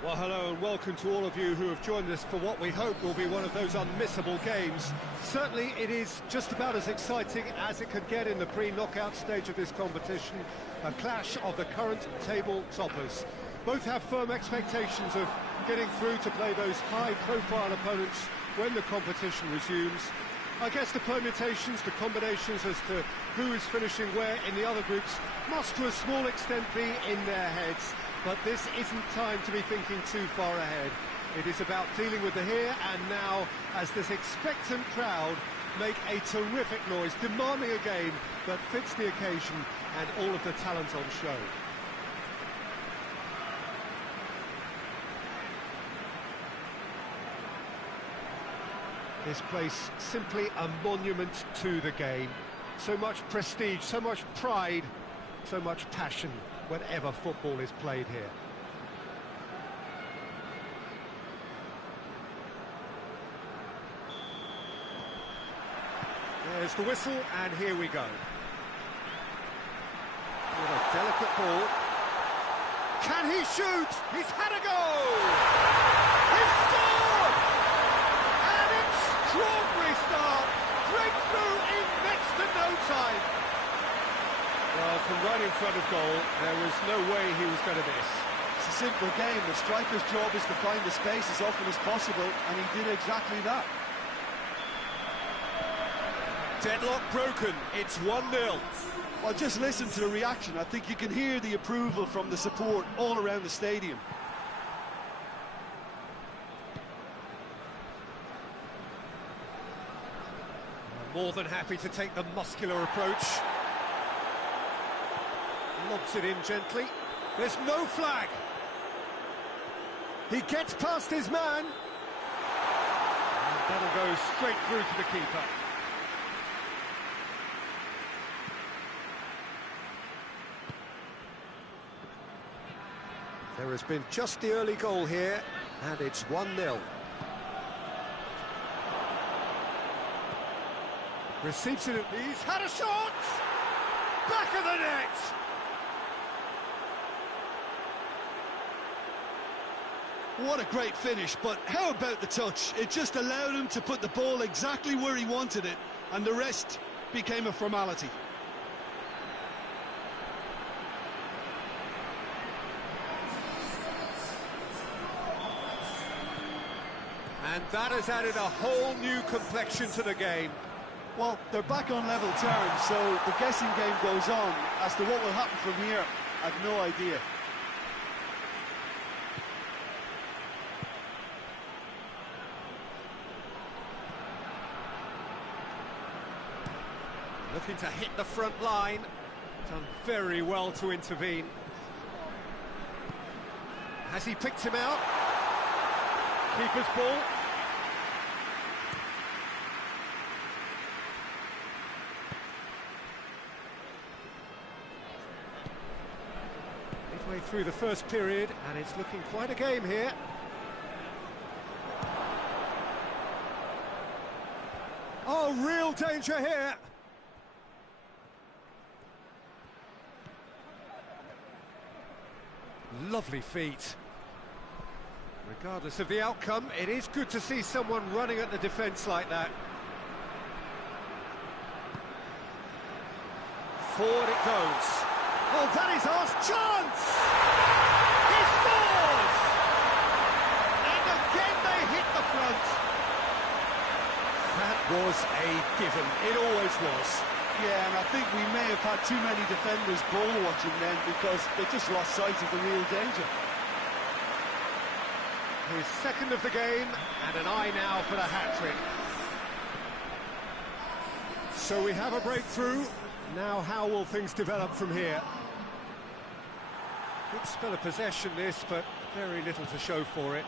Well, hello and welcome to all of you who have joined us for what we hope will be one of those unmissable games. Certainly it is just about as exciting as it could get in the pre-knockout stage of this competition, a clash of the current table toppers. Both have firm expectations of getting through to play those high-profile opponents when the competition resumes. I guess the permutations, the combinations as to who is finishing where in the other groups must to a small extent be in their heads. But this isn't time to be thinking too far ahead. It is about dealing with the here and now as this expectant crowd make a terrific noise, demanding a game that fits the occasion and all of the talent on show. This place simply a monument to the game. So much prestige, so much pride, so much passion whenever football is played here. There's the whistle, and here we go. With a delicate ball. Can he shoot? He's had a go! He's scored! An extraordinary start! Breakthrough in next to no time! Well, from right in front of goal, there was no way he was going to miss. It's a simple game. The striker's job is to find the space as often as possible, and he did exactly that. Deadlock broken, it's 1-0. Well, just listen to the reaction. I think you can hear the approval from the support all around the stadium. More than happy to take the muscular approach. Lobs it in gently. There's no flag. He gets past his man. And that'll go straight through to the keeper. There has been just the early goal here, and it's 1-0. Receives it, he's had a shot! Back of the net! What a great finish, but how about the touch? It just allowed him to put the ball exactly where he wanted it, and the rest became a formality. And that has added a whole new complexion to the game. Well, they're back on level terms, so the guessing game goes on. As to what will happen from here, I've no idea. Looking to hit the front line. Done very well to intervene. Has he picked him out? Keeper's ball. Midway through the first period, and it's looking quite a game here. Oh, real danger here. Lovely feet. Regardless of the outcome, it is good to see someone running at the defence like that. Forward it goes. Oh, that is our chance! He scores! And again they hit the front. That was a given. It always was. Yeah, and I think we may have had too many defenders ball watching then because they just lost sight of the real danger. His second of the game, and an eye now for the hat-trick. So we have a breakthrough. Now how will things develop from here? Good spell of possession this, but very little to show for it.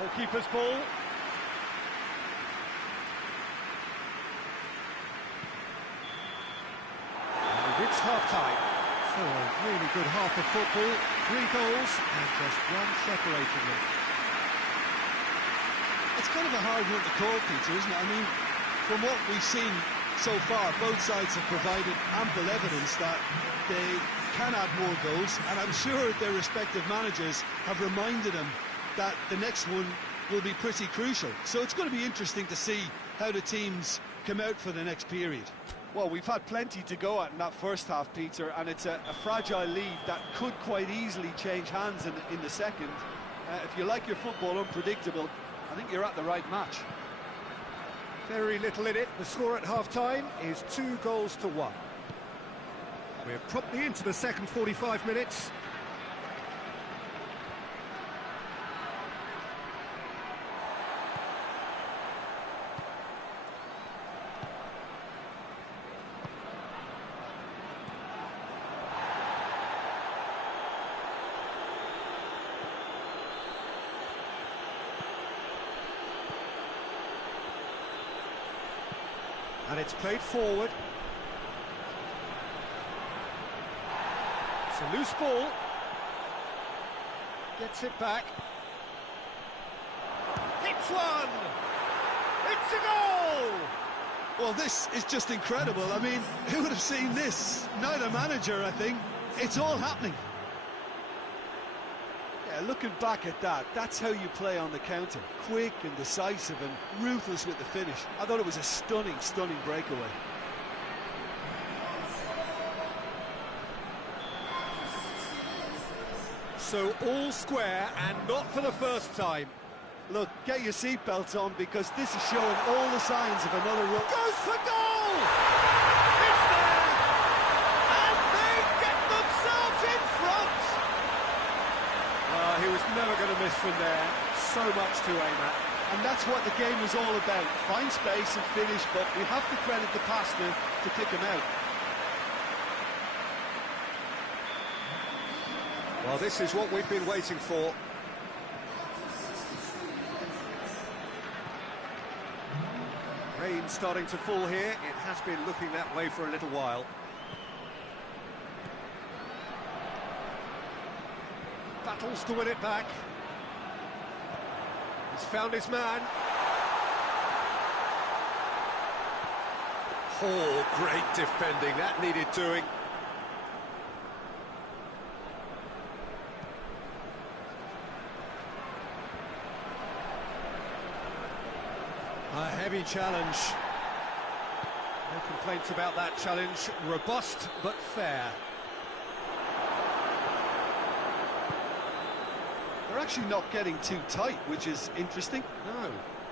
Goalkeeper's ball. And we've reached half-time. So a really good half of football. 3 goals and just one separating them. It's kind of a hard one to call, Peter, isn't it? I mean, from what we've seen so far, both sides have provided ample evidence that they can add more goals, and I'm sure their respective managers have reminded them that the next one will be pretty crucial. So it's going to be interesting to see how the teams come out for the next period. Well, we've had plenty to go at in that first half, Peter, and it's a fragile lead that could quite easily change hands in the second. If you like your football unpredictable, I think you're at the right match. Very little in it. The score at half-time is 2-1. We're promptly into the second 45 minutes. And it's played forward. It's a loose ball. Gets it back. Hits one! It's a goal! Well, this is just incredible. I mean, who would have seen this? Not a manager, I think. It's all happening. Yeah, looking back at that, that's how you play on the counter. Quick and decisive and ruthless with the finish. I thought it was a stunning, stunning breakaway. So all square, and not for the first time. Look, get your seatbelts on, because this is showing all the signs of another run. Goes for goal! It's there! And they get themselves in front! He was never going to miss from there. So much to aim at. And that's what the game was all about. Find space and finish, but we have to credit the passer to pick him out. Well, this is what we've been waiting for. Rain starting to fall here. It has been looking that way for a little while. Battles to win it back. He's found his man. Oh, great defending. That needed doing. A heavy challenge. No complaints about that challenge. Robust but fair. They're actually not getting too tight, which is interesting. No.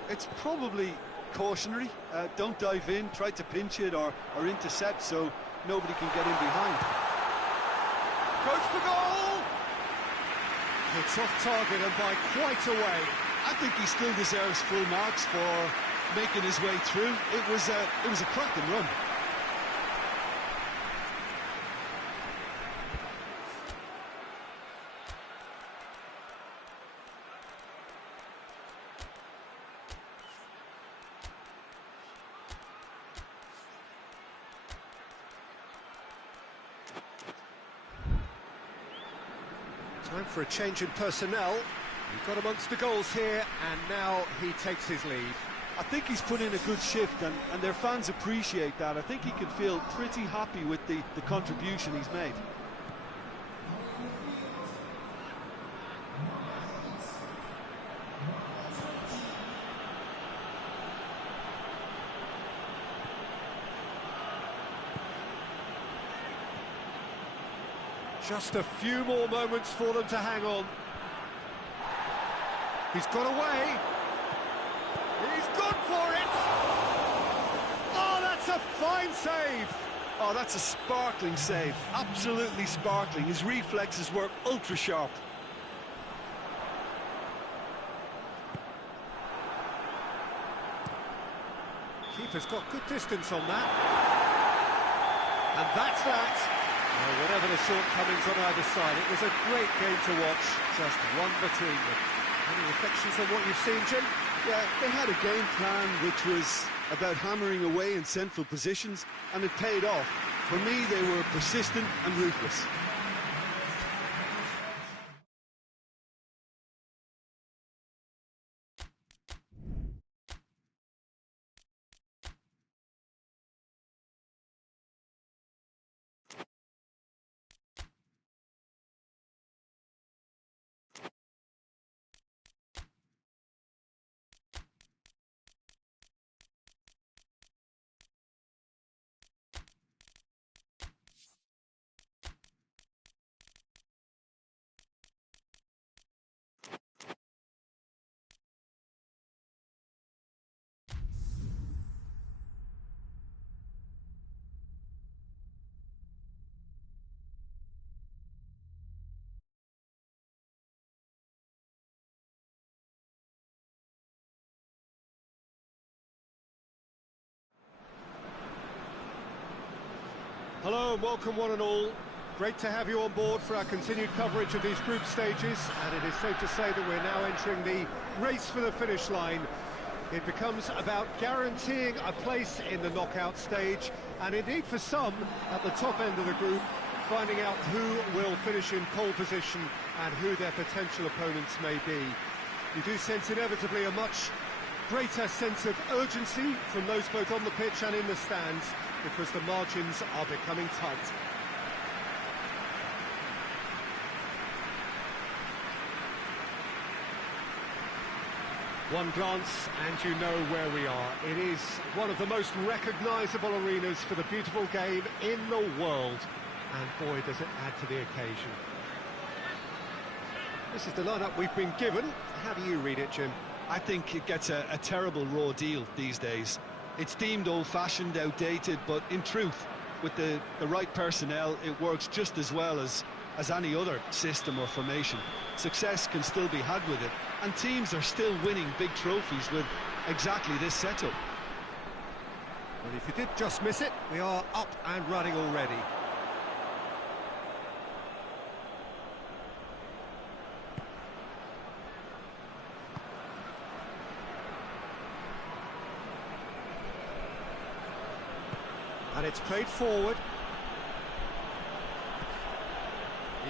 It's probably cautionary. Don't dive in, try to pinch it or intercept so nobody can get in behind. Goes for goal! It's off target and by quite a way. I think he still deserves full marks for making his way through. It was a cracking run. Time for a change in personnel. He got amongst the goals here, and now he takes his leave. I think he's put in a good shift, and their fans appreciate that. I think he can feel pretty happy with the contribution he's made. Just a few more moments for them to hang on. He's got away. He's gone for it. Oh, that's a fine save. Oh, that's a sparkling save. Absolutely sparkling. His reflexes were ultra sharp. Keeper's got good distance on that. And that's that. Well, whatever the shortcomings on either side, it was a great game to watch. Just one between them. Any reflections on what you've seen, Jim? Yeah, they had a game plan which was about hammering away in central positions, and it paid off. For me, they were persistent and ruthless. Hello and welcome one and all. Great to have you on board for our continued coverage of these group stages, and it is safe to say that we're now entering the race for the finish line. It becomes about guaranteeing a place in the knockout stage, and indeed for some, at the top end of the group, finding out who will finish in pole position and who their potential opponents may be. You do sense inevitably a much greater sense of urgency from those both on the pitch and in the stands, because the margins are becoming tight. One glance and you know where we are. It is one of the most recognisable arenas for the beautiful game in the world. And boy, does it add to the occasion. This is the lineup we've been given. How do you read it, Jim? I think it gets a terrible raw deal these days. It's deemed old-fashioned, outdated, but in truth, with the right personnel, it works just as well as any other system or formation. Success can still be had with it, and teams are still winning big trophies with exactly this setup. Well, if you did just miss it, we are up and running already. And it's played forward.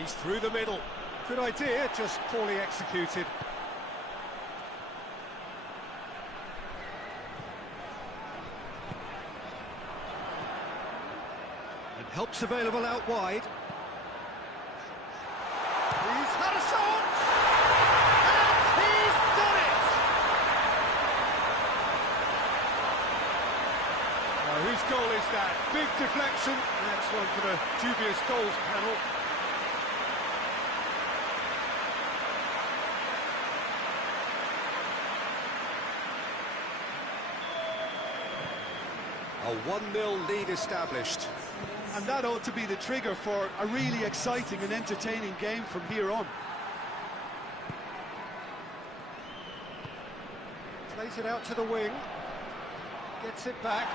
He's through the middle. Good idea, just poorly executed. And help's available out wide. He's had a shot! And he's done it! Now, whose goal is that? Big deflection. That's one for the dubious goals panel. A 1-0 lead established. And that ought to be the trigger for a really exciting and entertaining game from here on. Plays it out to the wing. Gets it back.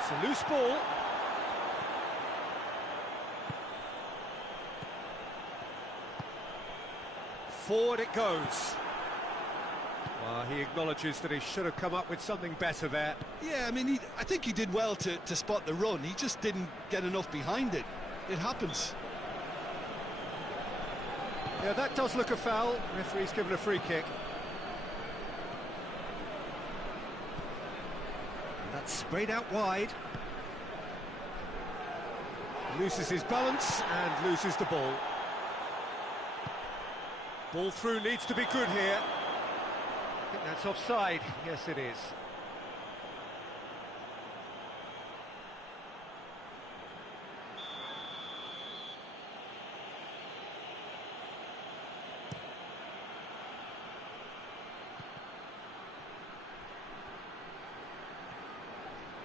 It's a loose ball. Forward it goes. Well, he acknowledges that he should have come up with something better there. Yeah, I mean, I think he did well to spot the run. He just didn't get enough behind it. It happens. Yeah, that does look a foul. Referee's given a free kick. And that's sprayed out wide. Loses his balance and loses the ball. Ball through needs to be good here. I think that's offside. Yes, it is.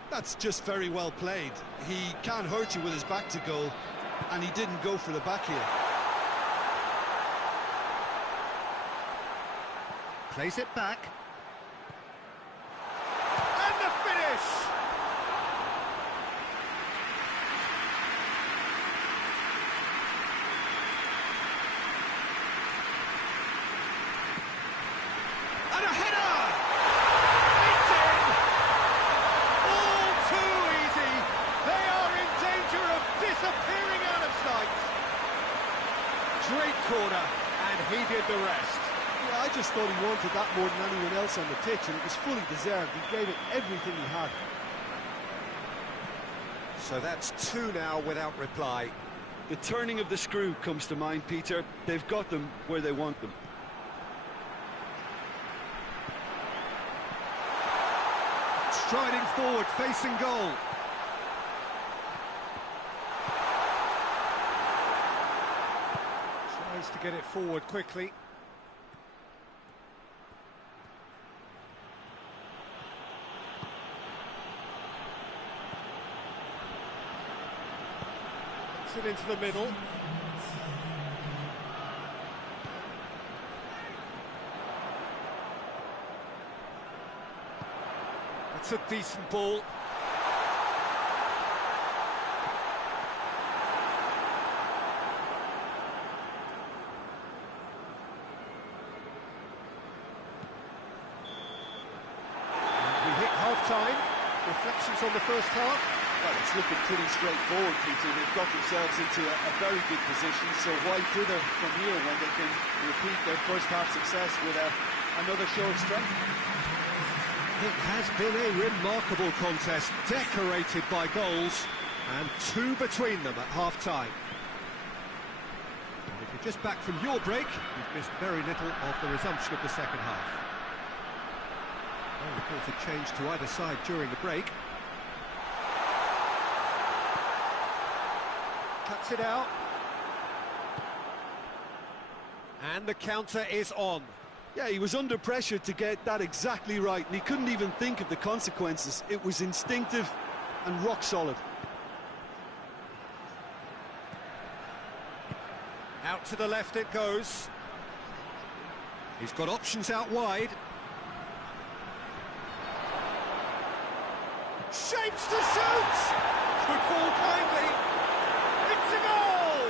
That's just very well played. He can't hurt you with his back to goal, and he didn't go for the back here. Plays it back. And the finish! And a header! It's in! All too easy. They are in danger of disappearing out of sight. Great corner, and he did the rest. Yeah, I just thought he wanted that more than anyone else on the pitch, and it was fully deserved. He gave it everything he had. So that's 2 now without reply. The turning of the screw comes to mind, Peter. They've got them where they want them. Striding forward, facing goal. Tries to get it forward quickly. It into the middle. It's a decent ball. half-time. Reflections on the first half? Well, it's looking pretty straightforward, Peter. They've got themselves into a very good position, so why dither from here when they can repeat their first half success with another show of strength? It has been a remarkable contest, decorated by goals, and two between them at half-time. And if you're just back from your break, you've missed very little of the resumption of the second half. No reported change to either side during the break. Cuts it out. And the counter is on. Yeah, he was under pressure to get that exactly right, and he couldn't even think of the consequences. It was instinctive and rock solid. Out to the left it goes. He's got options out wide. Shapes to shoot! Could fall kindly. It's a goal!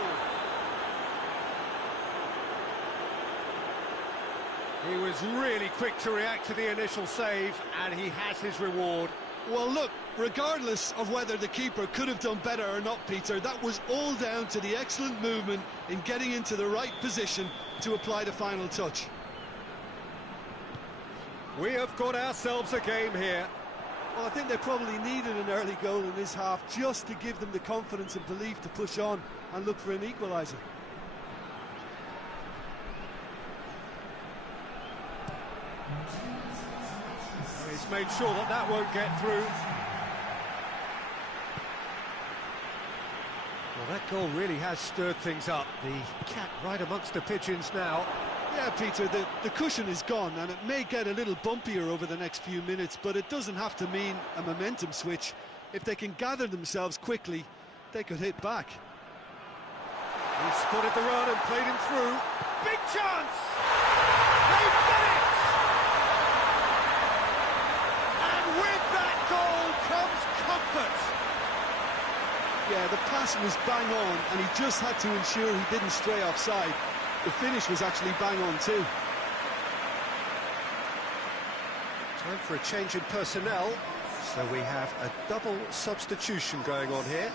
He was really quick to react to the initial save, and he has his reward. Well, look, regardless of whether the keeper could have done better or not, Peter, that was all down to the excellent movement in getting into the right position to apply the final touch. We have got ourselves a game here. Well, I think they probably needed an early goal in this half just to give them the confidence and belief to push on and look for an equaliser. He's made sure that that won't get through. Well, that goal really has stirred things up. The cat right amongst the pigeons now. Yeah, Peter, the cushion is gone, and it may get a little bumpier over the next few minutes, but it doesn't have to mean a momentum switch. If they can gather themselves quickly, they could hit back. He spotted the run and played him through. Big chance! They've done it! And with that goal comes comfort. Yeah, the pass was bang on, and he just had to ensure he didn't stray offside. The finish was actually bang on too. Time for a change in personnel, so we have a double substitution going on here.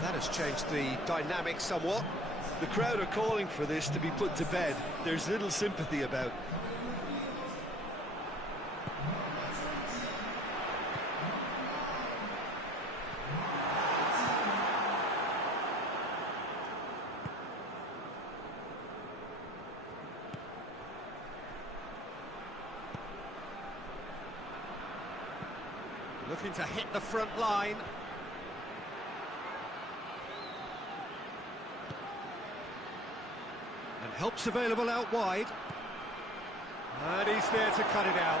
That has changed the dynamic somewhat. The crowd are calling for this to be put to bed. There's little sympathy about. Looking to hit the front line. And help's available out wide. And he's there to cut it out.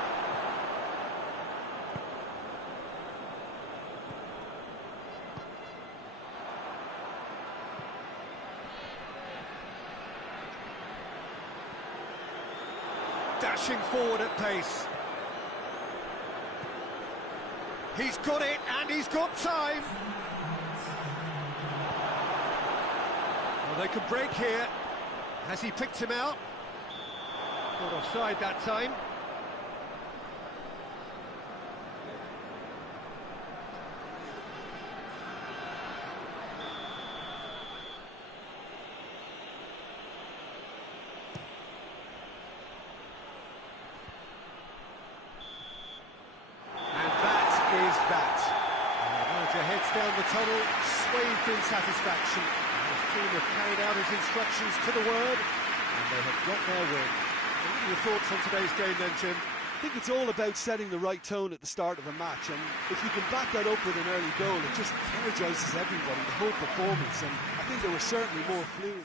Dashing forward at pace. He's got it, and he's got time. Well, they could break here. Has he picked him out? Not offside that time. And that is that. And the manager heads down the tunnel, swathed in satisfaction. His team have carried out his instructions to the word, and they have got their win. What are your thoughts on today's game then, Jim? I think it's all about setting the right tone at the start of a match, and if you can back that up with an early goal, it just energises everybody, the whole performance, and I think they were certainly more fluid.